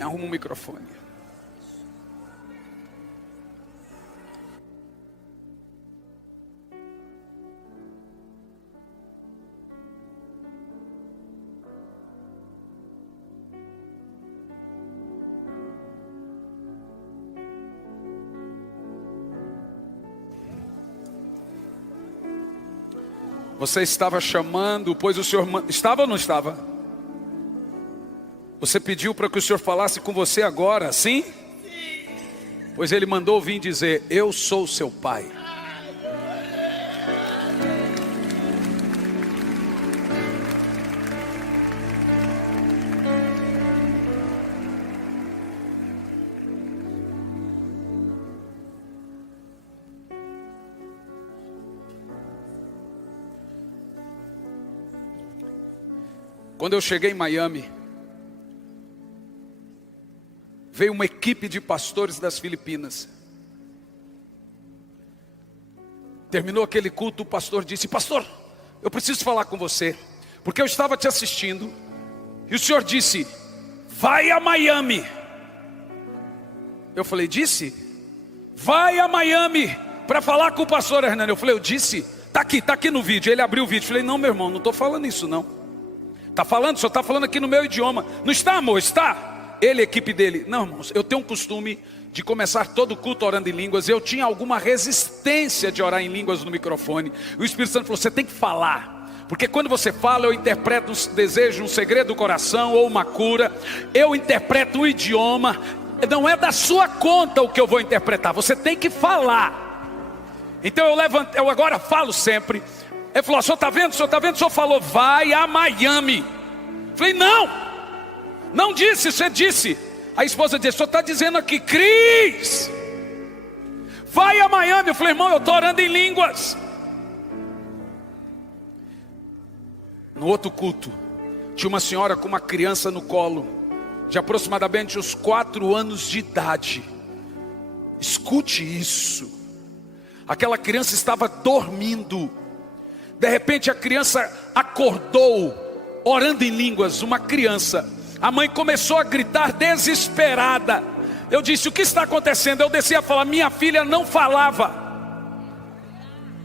Arruma um microfone. Você estava chamando, pois o Senhor estava ou não estava? Você pediu para que o Senhor falasse com você agora, sim? Sim. Pois Ele mandou vir dizer: eu sou seu pai. Quando eu cheguei em Miami, veio uma equipe de pastores das Filipinas. Terminou aquele culto, o pastor disse: pastor, eu preciso falar com você, porque eu estava te assistindo, e o senhor disse: vai a Miami. Eu falei: disse? Vai a Miami para falar com o pastor Hernani. Eu falei: eu disse? Tá aqui no vídeo. Ele abriu o vídeo. Eu falei: não, meu irmão, não estou falando isso não. Está falando, só está falando aqui no meu idioma. Não está, amor? Está? Ele, a equipe dele. Não, irmãos, eu tenho um costume de começar todo culto orando em línguas. Eu tinha alguma resistência de orar em línguas no microfone. O Espírito Santo falou: você tem que falar, porque quando você fala, eu interpreto um desejo, um segredo do coração ou uma cura. Eu interpreto o idioma. Não é da sua conta o que eu vou interpretar, você tem que falar. Então eu agora falo sempre. Ele falou: o senhor está vendo? O senhor está vendo? O senhor falou: vai a Miami. Eu falei: não disse, você disse. A esposa disse: o senhor está dizendo aqui, Cris, vai a Miami. Eu falei: irmão, eu estou orando em línguas. No outro culto, tinha uma senhora com uma criança no colo, de aproximadamente uns 4 anos de idade. Escute isso. Aquela criança estava dormindo. De repente a criança acordou, orando em línguas, uma criança. A mãe começou a gritar desesperada. Eu disse: o que está acontecendo? Eu desci a falar: minha filha não falava.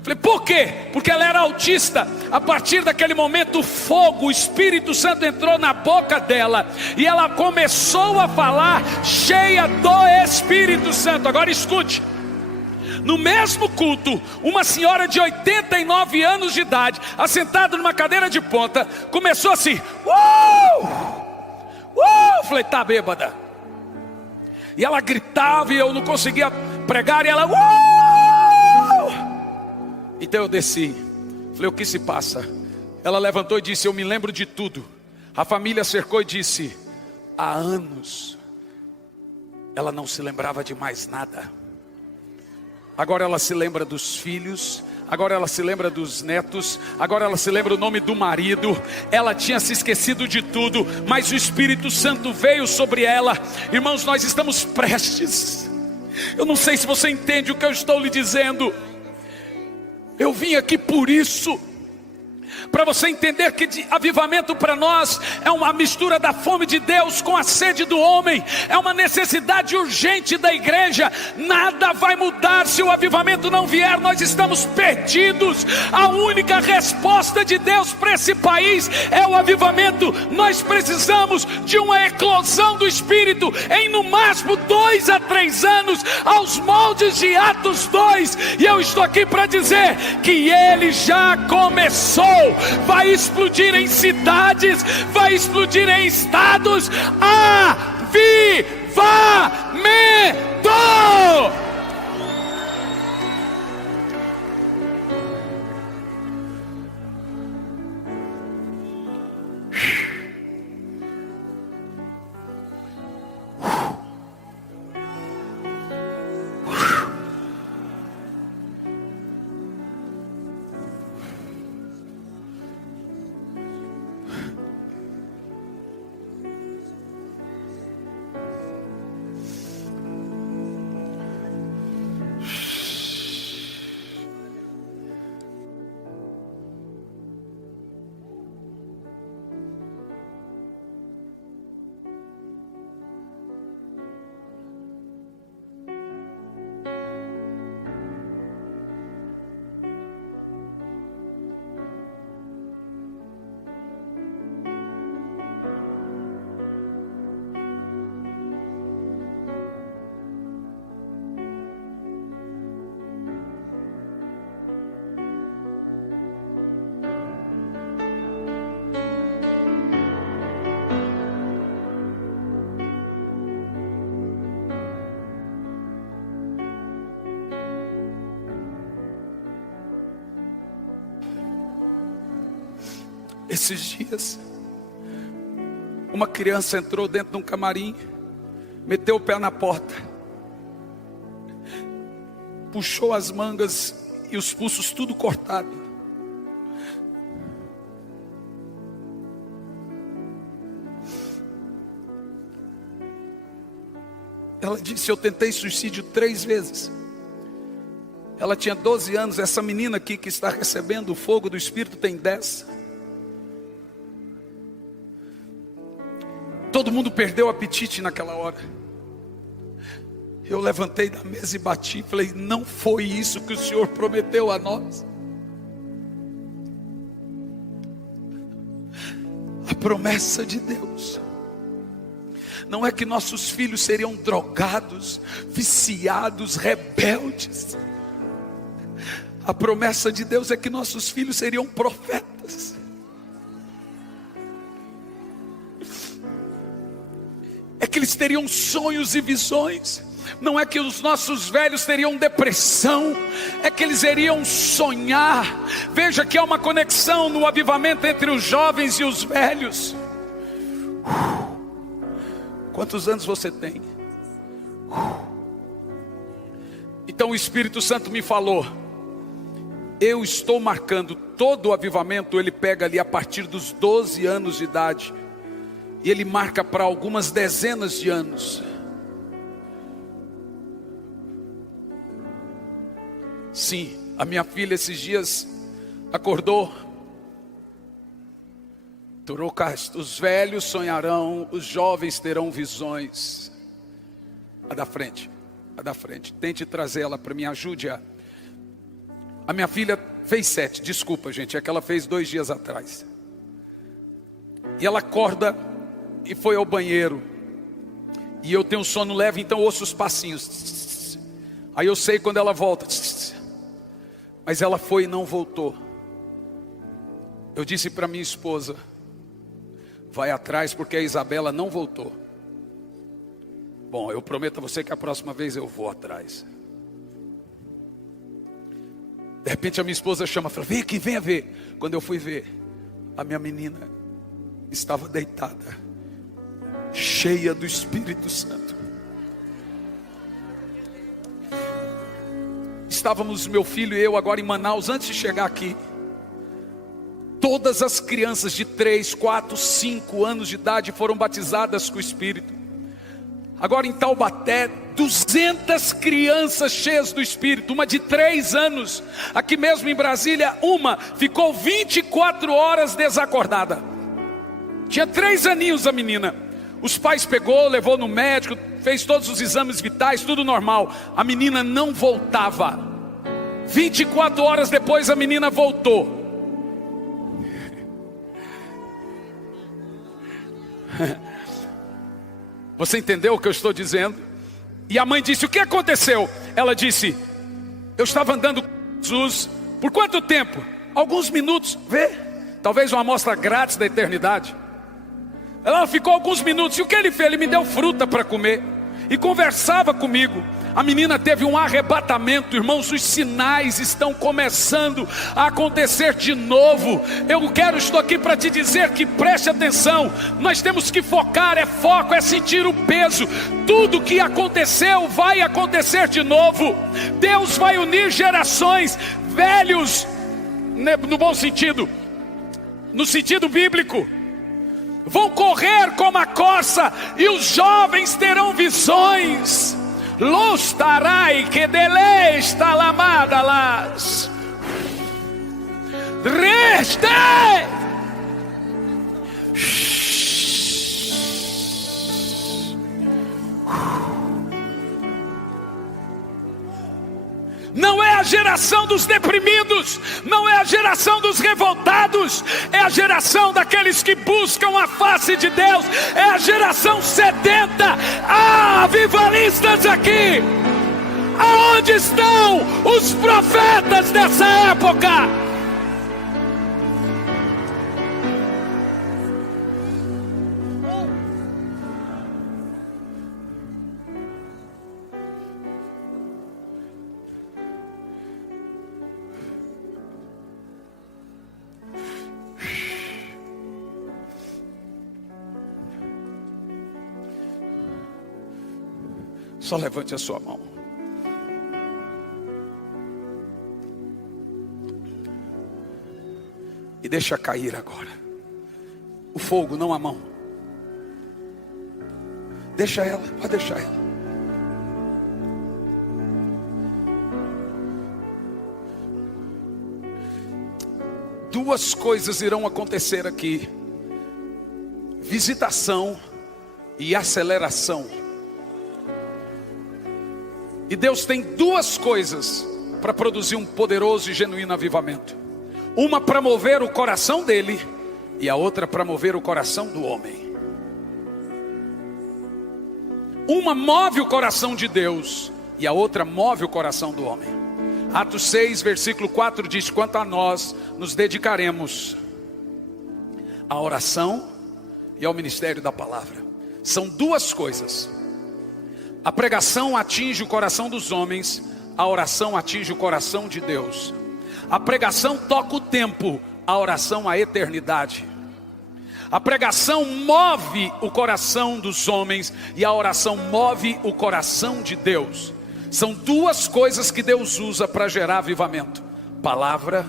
Falei: por quê? Porque ela era autista. A partir daquele momento, o fogo, o Espírito Santo entrou na boca dela, e ela começou a falar cheia do Espírito Santo. Agora escute. No mesmo culto, uma senhora de 89 anos de idade, assentada numa cadeira de ponta, começou assim: falei: tá bêbada. E ela gritava e eu não conseguia pregar, e ela Então eu desci. Falei: o que se passa? Ela levantou e disse: eu me lembro de tudo. A família cercou e disse: há anos ela não se lembrava de mais nada. Agora ela se lembra dos filhos, agora ela se lembra dos netos, agora ela se lembra o nome do marido. Ela tinha se esquecido de tudo, mas o Espírito Santo veio sobre ela. Irmãos, nós estamos prestes. Eu não sei se você entende o que eu estou lhe dizendo. Eu vim aqui por isso, para você entender que avivamento para nós é uma mistura da fome de Deus com a sede do homem. É uma necessidade urgente da igreja. Nada vai mudar se o avivamento não vier. Nós estamos perdidos. A única resposta de Deus para esse país é o avivamento. Nós precisamos de uma eclosão do Espírito em no máximo 2 a 3 anos, aos moldes de Atos 2. E eu estou aqui para dizer que ele já começou. Vai explodir em cidades, vai explodir em estados. Esses dias, uma criança entrou dentro de um camarim, meteu o pé na porta, puxou as mangas e os pulsos tudo cortado. Ela disse: eu tentei suicídio 3 vezes. Ela tinha 12 anos, essa menina aqui que está recebendo o fogo do Espírito tem 10. Todo mundo perdeu o apetite naquela hora. Eu levantei da mesa e bati, falei: não foi isso que o Senhor prometeu a nós. A promessa de Deus não é que nossos filhos seriam drogados, viciados, rebeldes. A promessa de Deus é que nossos filhos seriam profetas. É que eles teriam sonhos e visões. Não é que os nossos velhos teriam depressão, é que eles iriam sonhar. Veja que há uma conexão no avivamento entre os jovens e os velhos. Quantos anos você tem? Então o Espírito Santo me falou: eu estou marcando todo o avivamento. Ele pega ali a partir dos 12 anos de idade, e ele marca para algumas dezenas de anos. Sim, a minha filha esses dias acordou. Os velhos sonharão, os jovens terão visões. A da frente, a da frente. Tente trazer ela para mim, ajude-a. A minha filha fez 7, desculpa gente, é que ela fez 2 dias atrás. E ela acorda e foi ao banheiro. E eu tenho sono leve, então ouço os passinhos. Aí eu sei quando ela volta. Mas ela foi e não voltou. Eu disse para minha esposa: vai atrás porque a Isabela não voltou. Bom, eu prometo a você que a próxima vez eu vou atrás. De repente a minha esposa chama, fala: vem aqui, venha ver. Quando eu fui ver, a minha menina estava deitada, cheia do Espírito Santo. Estávamos, meu filho e eu, agora em Manaus, antes de chegar aqui. Todas as crianças de 3, 4, 5 anos de idade foram batizadas com o Espírito. Agora em Taubaté, 200 crianças cheias do Espírito. Uma de 3 anos, aqui mesmo em Brasília, uma ficou 24 horas desacordada. Tinha 3 aninhos a menina. Os pais pegou, levou no médico, fez todos os exames vitais, tudo normal. A menina não voltava. 24 horas depois a menina voltou. Você entendeu o que eu estou dizendo? E a mãe disse: o que aconteceu? Ela disse: eu estava andando com Jesus. Por quanto tempo? Alguns minutos. Vê, talvez uma amostra grátis da eternidade. Ela ficou alguns minutos, e o que ele fez? Ele me deu fruta para comer, e conversava comigo. A menina teve um arrebatamento, irmãos, os sinais estão começando a acontecer de novo. Estou aqui para te dizer que preste atenção, nós temos que focar, é foco, é sentir o peso. Tudo que aconteceu vai acontecer de novo. Deus vai unir gerações, velhos, no bom sentido, no sentido bíblico, vão correr como a corça, e os jovens terão visões. Luz tarai que dele está lamada las reste. Não é a geração dos deprimidos, não é a geração dos revoltados, é a geração daqueles que buscam a face de Deus, é a geração sedenta. Avivalistas aqui, aonde estão os profetas dessa época? Só levante a sua mão. E deixa cair agora o fogo, não a mão. Deixa ela, pode deixar ela. Duas coisas irão acontecer aqui: visitação e aceleração. E Deus tem duas coisas para produzir um poderoso e genuíno avivamento. Uma para mover o coração dele, e a outra para mover o coração do homem. Uma move o coração de Deus, e a outra move o coração do homem. Atos 6, versículo 4 diz: quanto a nós, nos dedicaremos à oração e ao ministério da palavra. São duas coisas. A pregação atinge o coração dos homens, a oração atinge o coração de Deus. A pregação toca o tempo, a oração a eternidade. A pregação move o coração dos homens e a oração move o coração de Deus. São duas coisas que Deus usa para gerar avivamento: palavra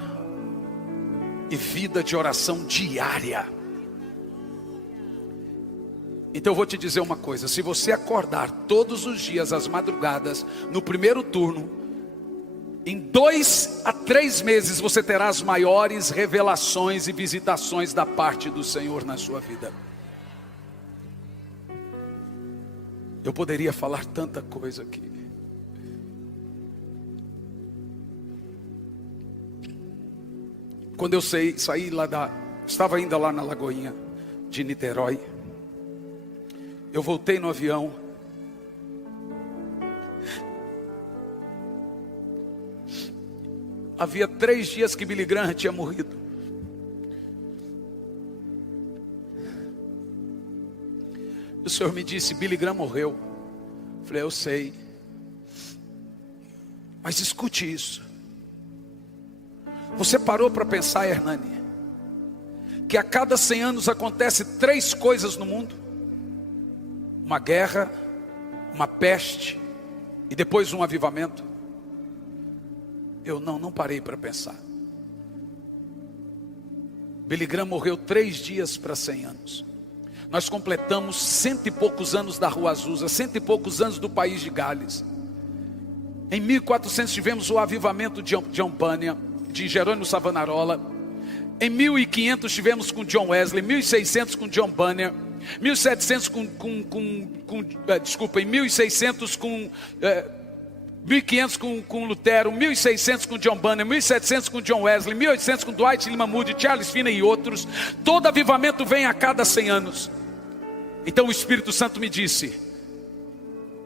e vida de oração diária. Então eu vou te dizer uma coisa: se você acordar todos os dias às madrugadas, no primeiro turno, em 2 a 3 meses você terá as maiores revelações e visitações da parte do Senhor na sua vida. Eu poderia falar tanta coisa aqui. Quando eu saí lá estava ainda lá na Lagoinha de Niterói. Eu voltei no avião. Havia 3 dias que Billy Graham tinha morrido. O Senhor me disse: Billy Graham morreu. Eu falei: eu sei. Mas escute isso. Você parou para pensar, Hernani, que a cada 100 anos acontece 3 coisas no mundo? Uma guerra, uma peste e depois um avivamento? Eu não parei para pensar. Billy Graham morreu 3 dias para 100 anos. Nós completamos 100 e poucos anos da Rua Azusa, 100 e poucos anos do país de Gales. Em 1400 tivemos o avivamento de John Bunyan, de Jerônimo Savonarola. Em 1500 tivemos com John Wesley, 1600 com John Bunyan, 1700 em 1600 com 1500 com Lutero, 1600 com John Bunyan, 1700 com John Wesley, 1800 com Dwight Lyman Moody, Charles Finney e outros. Todo avivamento vem a cada 100 anos. Então o Espírito Santo me disse: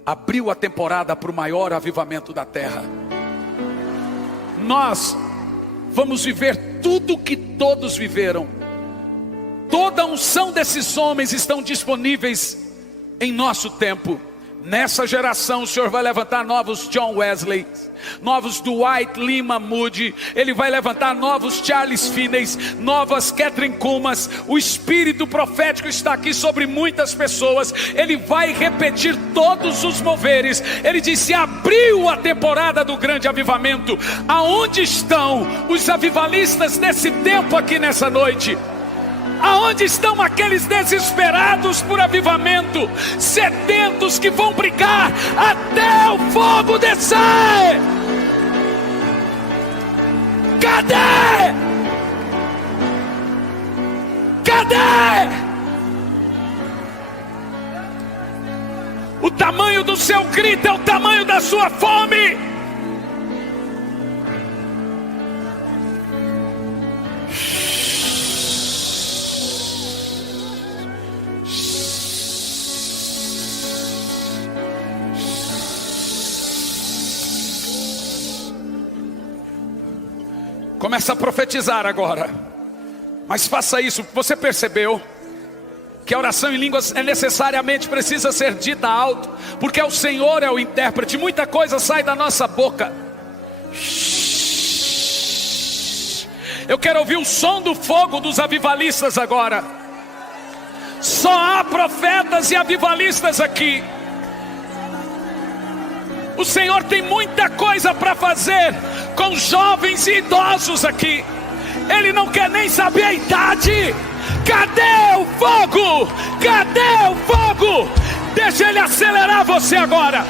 abriu a temporada para o maior avivamento da terra. Nós vamos viver tudo que todos viveram. Toda a unção desses homens estão disponíveis em nosso tempo. Nessa geração o Senhor vai levantar novos John Wesley, novos Dwight Lima Moody. Ele vai levantar novos Charles Finney, novas Catherine Kuhlman. O espírito profético está aqui sobre muitas pessoas. Ele vai repetir todos os moveres. Ele disse: abriu a temporada do grande avivamento. Aonde estão os avivalistas desse tempo aqui nessa noite? Aonde estão aqueles desesperados por avivamento, sedentos que vão brigar até o fogo descer? Cadê? Cadê? O tamanho do seu grito é o tamanho da sua fome. Começa a profetizar agora. Mas faça isso. Você percebeu que a oração em línguas necessariamente precisa ser dita alto, porque o Senhor é o intérprete. Muita coisa sai da nossa boca. Eu quero ouvir o som do fogo dos avivalistas agora. Só há profetas e avivalistas aqui. O Senhor tem muita coisa para fazer com jovens e idosos aqui. Ele não quer nem saber a idade. Cadê o fogo? Cadê o fogo? Deixa Ele acelerar você agora.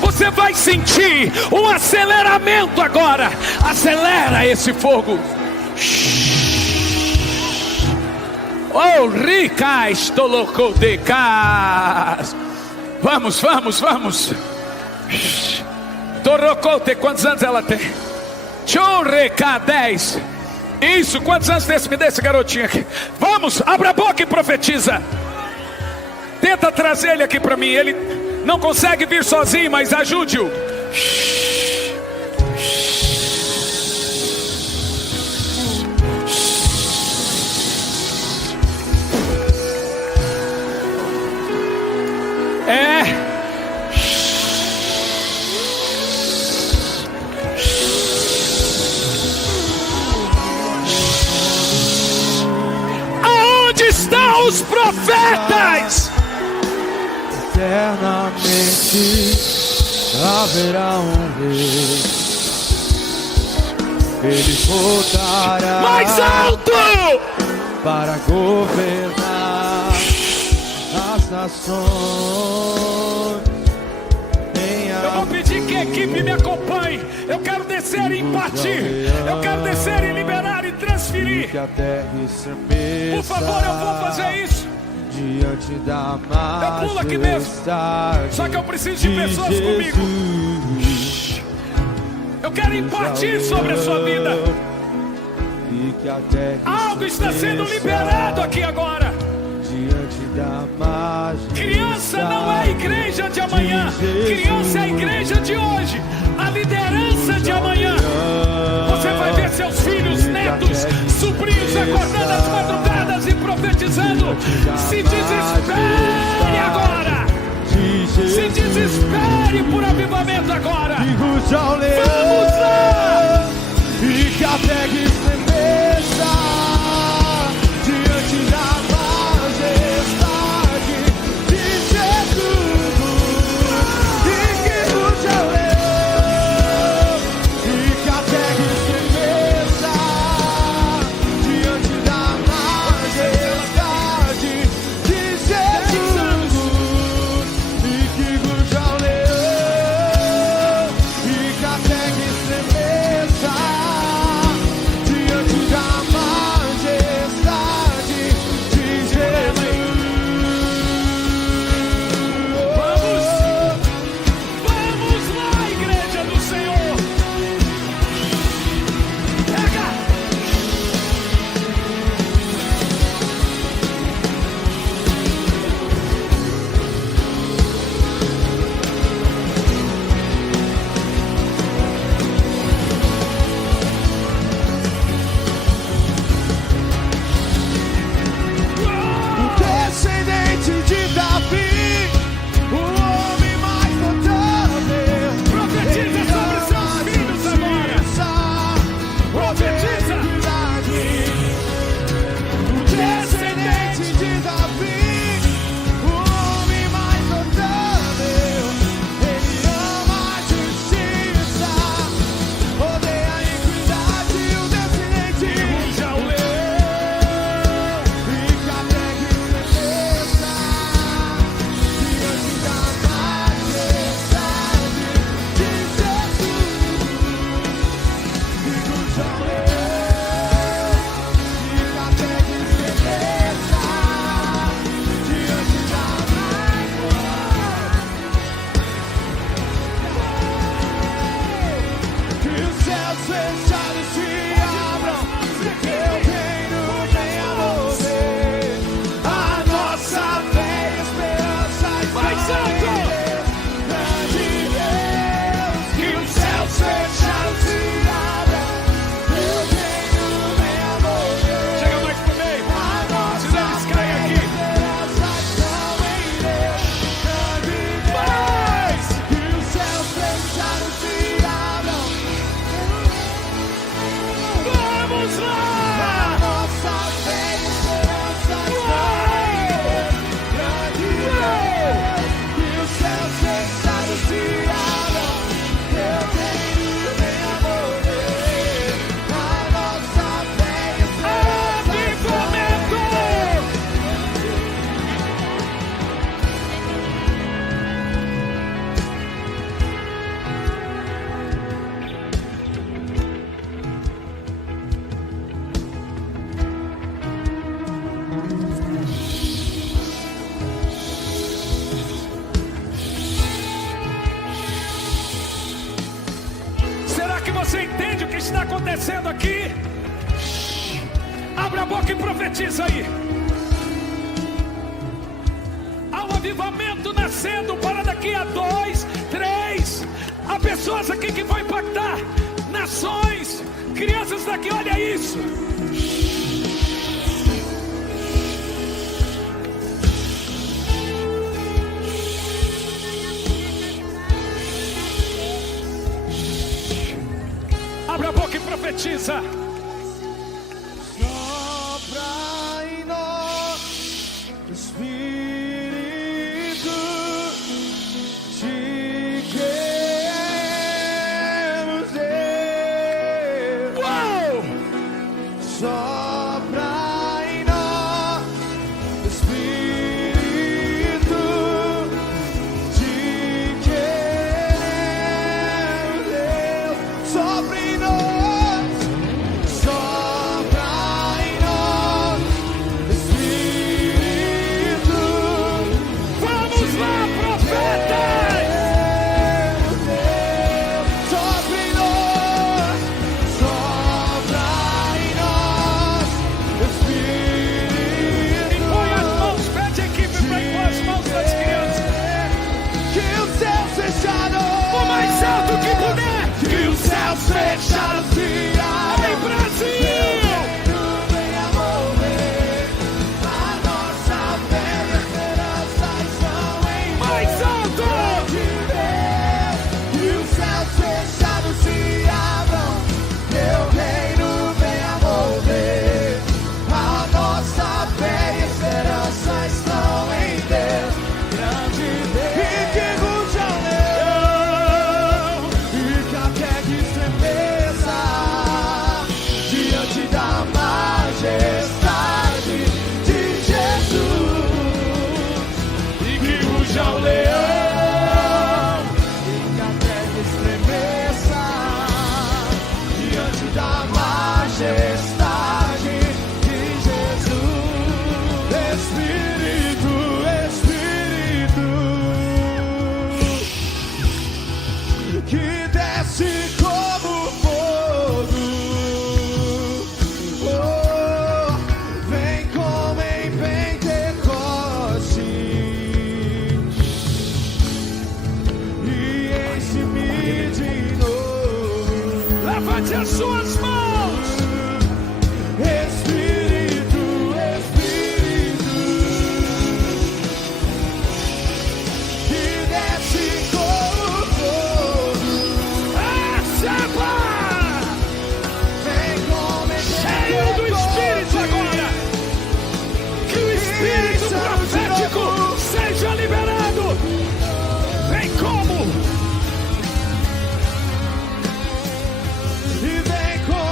Você vai sentir um aceleramento agora. Acelera esse fogo. Oh, rica estou louco de casa. Vamos, vamos, vamos. Torocote, quantos anos ela tem? Churreca, 10. Isso, quantos anos tem? Me dê esse garotinho aqui. Vamos, abra a boca e profetiza. Tenta trazer ele aqui para mim. Ele não consegue vir sozinho, mas ajude-o. Os profetas. Eternamente haverá um rei. Ele voltará mais alto para governar as nações. Eu vou pedir que a equipe me acompanhe. Eu quero descer e partir. Eu quero descer e liberar e transferir. Por favor, eu vou fazer isso. Diante da majestade, eu pulo aqui mesmo. Só que eu preciso de pessoas comigo. Eu quero impartir sobre a sua vida. Algo está sendo liberado aqui agora. Criança não é a igreja de amanhã. Criança é a igreja de hoje. A liderança de amanhã. Você vai ver seus filhos, netos, sobrinhos acordando às madrugadas e profetizando. Se desespere agora. Se desespere por avivamento agora. Vamos lá! E que a terra estremeça diante da majestade de Jesus. E que ruja o leão. E que a terra estremeça diante da majestade de Jesus. E que ruja o leão. E que a terra você entende o que está acontecendo aqui, abre a boca e profetiza aí. Há um avivamento nascendo para daqui a 2, 3. Há pessoas aqui que vão impactar nações. Crianças daqui, olha isso. Abre a boca e profetiza. Sopra em nós, Espírito, te queremos ver. Uau! Sopra em nós, Espírito, te queremos ver. Sopra em nós, sopra em nós, Espírito. Vamos lá, profetas! Sopra em nós, Espírito. Impõe as mãos, pede a equipe para impor as mãos das crianças. Que os céus fechados, O mais alto que puder. que os céus fechados se abram. Em Brasil! Venha mover a nossa fé e esperança estão em Mais alto! de Deus. Que os céus fechados se abram. Teu reino venha mover a nossa fé e esperança estão em Deus. Grande Deus. E que ruja o leão e que até que estremeça diante da majestade de Jesus. E que ruja o leão. E que até que estremeça diante da majestade de Jesus. Espírito, Espírito, que desce como fogo. Oh, vem como em Pentecoste e enche-me de novo. Levante as suas mãos. Espírito, Espírito, que desce como fogo. Receba! Vem como em Cheio do Espírito agora. Que o Espírito profético seja liberado. Vem como? E vem como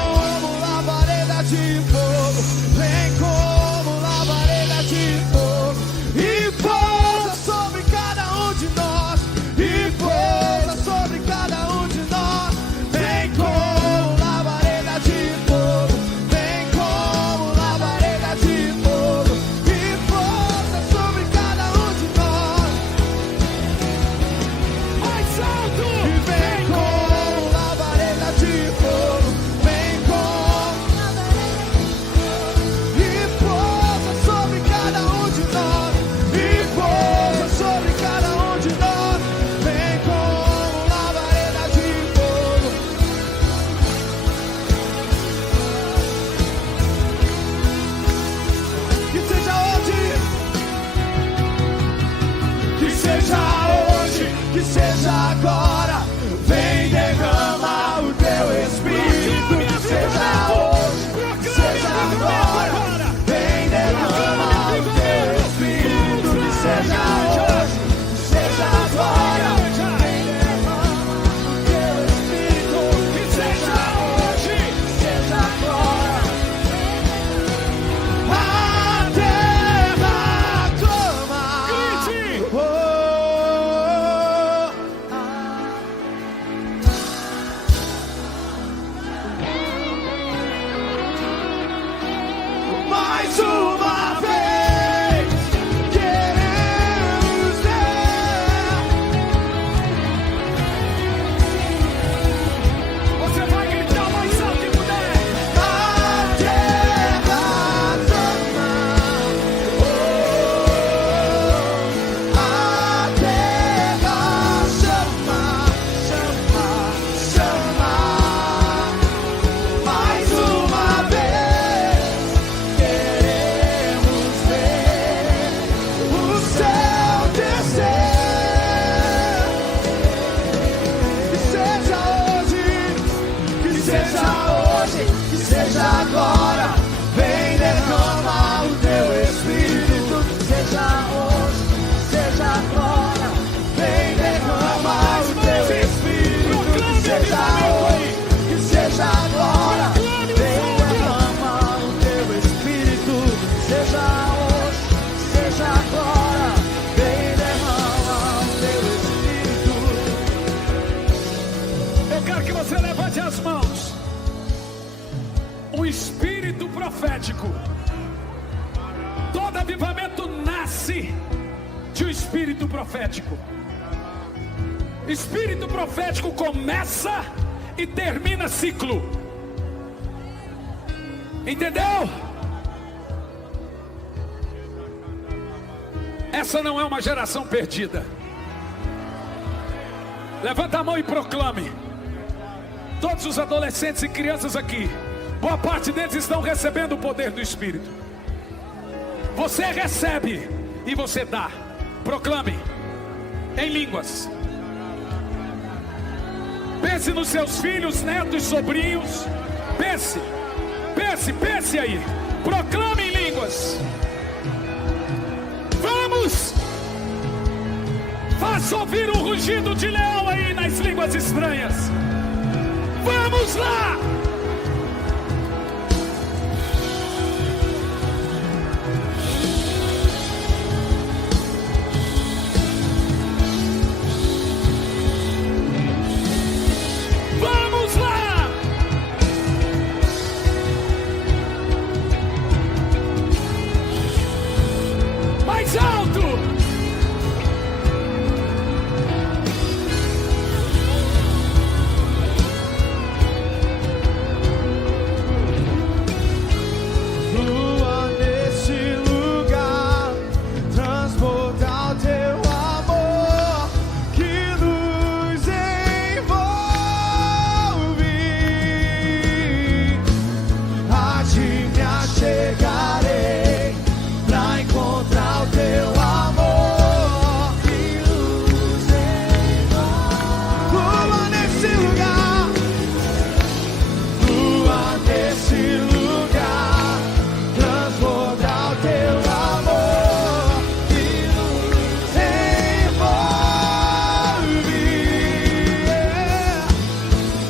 seja hoje, que seja agora. Vem derrama o teu Espírito, que seja hoje, que seja agora. Vem derrama o teu Espírito, que seja hoje, que seja agora. Vem derrama o teu Espírito, que seja hoje, que seja agora. Vem derrama o teu Espírito. Eu quero que você levante as mãos. Um espírito profético. Todo avivamento nasce de um espírito profético. Espírito profético começa e termina ciclo. Entendeu? Essa não é uma geração perdida. Levanta a mão e proclame. Todos os adolescentes e crianças aqui, boa parte deles estão recebendo o poder do Espírito. Você recebe e você dá. Proclame em línguas. Pense nos seus filhos, netos, sobrinhos. Pense aí. Proclame em línguas. Vamos! Faça ouvir o rugido de leão aí nas línguas estranhas. Vamos lá! Vamos lá! Mais alto! Flua nesse lugar, transbordar o teu amor que nos envolve. A ti me achegarei pra encontrar o teu amor que nos envolve. Flua nesse lugar, flua nesse lugar, transbordar o teu amor que nos envolve.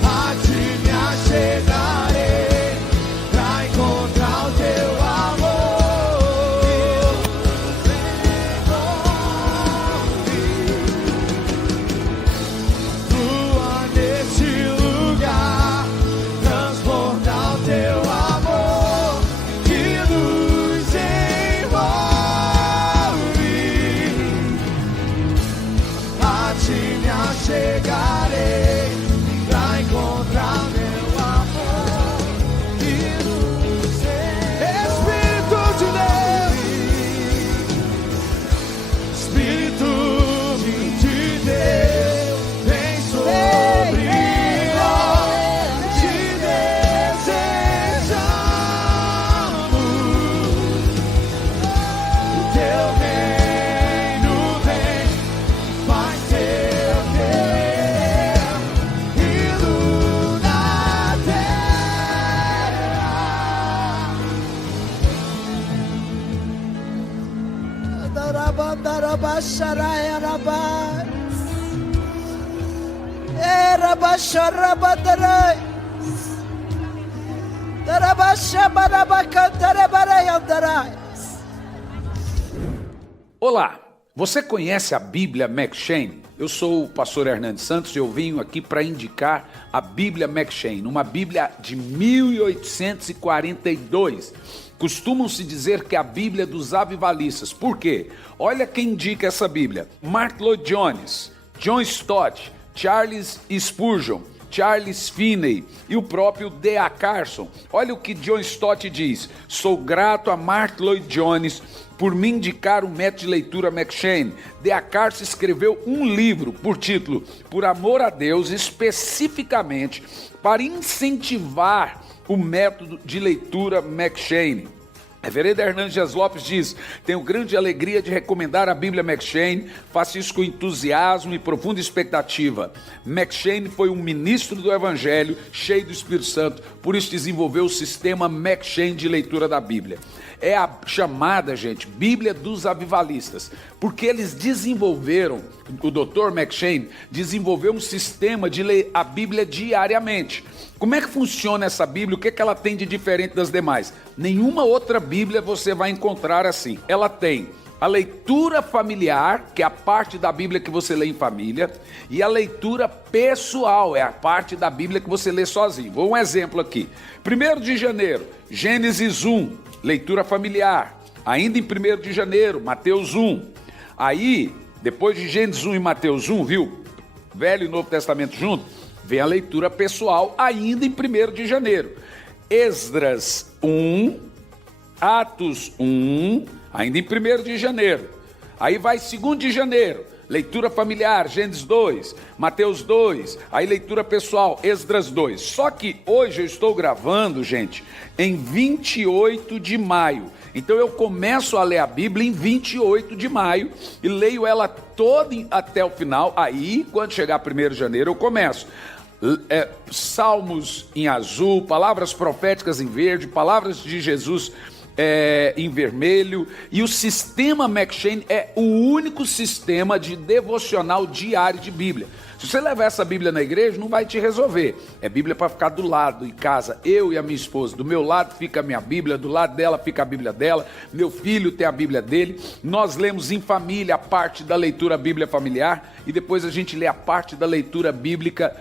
A ti me achegarei pra encontrar o teu amor que nos envolve. Flua nesse lugar, transbordar o teu amor que nos envolve. A ti me achegarei pra encontrar meu amor que nos envolve. Espírito de Deus, Espírito de Deus, vem sobre nós, te desejamos. O teu reino vem, faz teu querer, indo na Olá, você conhece a Bíblia McCheyne? Eu sou o pastor Hernandes Santos e eu venho aqui para indicar a Bíblia McCheyne, uma Bíblia de 1842. Costumam-se dizer que é a Bíblia dos avivalistas. Por quê? Olha quem indica essa Bíblia: Martyn Lloyd-Jones, John Stott, Charles Spurgeon, Charles Finney e o próprio D.A. Carson. Olha o que John Stott diz: sou grato a Martyn Lloyd-Jones por me indicar o método de leitura McCheyne. D.A. Carson escreveu um livro por título Por Amor a Deus, especificamente para incentivar o método de leitura McCheyne. Reverendo Hernandes Dias Lopes diz: tenho grande alegria de recomendar a Bíblia M'Cheyne, faço isso com entusiasmo e profunda expectativa. M'Cheyne foi um ministro do Evangelho, cheio do Espírito Santo, por isso desenvolveu o sistema M'Cheyne de leitura da Bíblia. É a chamada, gente, Bíblia dos Avivalistas, porque eles desenvolveram, o Dr. M'Cheyne desenvolveu um sistema de ler a Bíblia diariamente. Como é que funciona essa Bíblia? O que é que ela tem de diferente das demais? Nenhuma outra Bíblia você vai encontrar assim. Ela tem a leitura familiar, que é a parte da Bíblia que você lê em família, e a leitura pessoal, é a parte da Bíblia que você lê sozinho. Vou um exemplo aqui. 1º de janeiro, Gênesis 1, leitura familiar. Ainda em 1º de janeiro, Mateus 1. Aí, depois de Gênesis 1 e Mateus 1, viu? Velho e Novo Testamento junto, vem a leitura pessoal ainda em 1º de janeiro. Esdras 1, Atos 1, ainda em 1º de janeiro. Aí vai 2º de janeiro, leitura familiar, Gênesis 2, Mateus 2, aí leitura pessoal, Esdras 2. Só que hoje eu estou gravando, gente, em 28 de maio. Então eu começo a ler a Bíblia em 28 de maio e leio ela toda até o final. Aí, quando chegar 1º de janeiro, eu começo. Salmos em azul, palavras proféticas em verde, palavras de Jesus em vermelho. E o sistema M'Cheyne é o único sistema de devocional diário de Bíblia. Se você levar essa Bíblia na igreja, não vai te resolver. É Bíblia para ficar do lado, em casa, eu e a minha esposa. Do meu lado fica a minha Bíblia, do lado dela fica a Bíblia dela, meu filho tem a Bíblia dele. Nós lemos em família a parte da leitura bíblia familiar e depois a gente lê a parte da leitura bíblica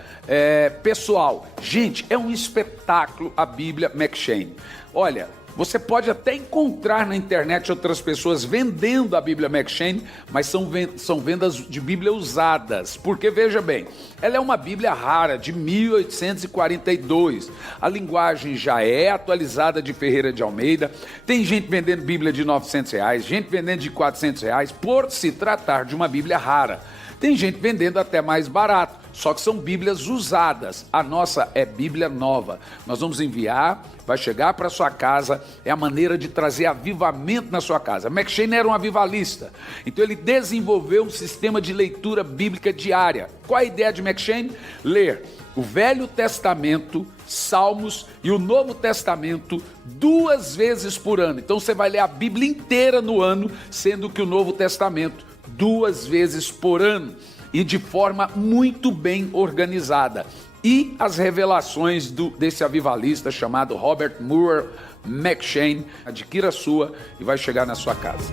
pessoal. Gente, é um espetáculo a Bíblia M'Cheyne. Olha, você pode até encontrar na internet outras pessoas vendendo a Bíblia M'Cheyne, mas são vendas de Bíblia usadas. Porque, veja bem, ela é uma Bíblia rara, de 1842. A linguagem já é atualizada de Ferreira de Almeida. Tem gente vendendo Bíblia de R$900, gente vendendo de R$400, por se tratar de uma Bíblia rara. Tem gente vendendo até mais barato, só que são Bíblias usadas. A nossa é Bíblia nova. Nós vamos enviar, vai chegar para sua casa, é a maneira de trazer avivamento na sua casa. M'Cheyne era um avivalista, então ele desenvolveu um sistema de leitura bíblica diária. Qual a ideia de M'Cheyne? Ler o Velho Testamento, Salmos e o Novo Testamento 2 vezes por ano. Então você vai ler a Bíblia inteira no ano, sendo que o Novo Testamento 2 vezes por ano e de forma muito bem organizada. E as revelações desse avivalista chamado Robert Murray M'Cheyne. Adquira a sua e vai chegar na sua casa.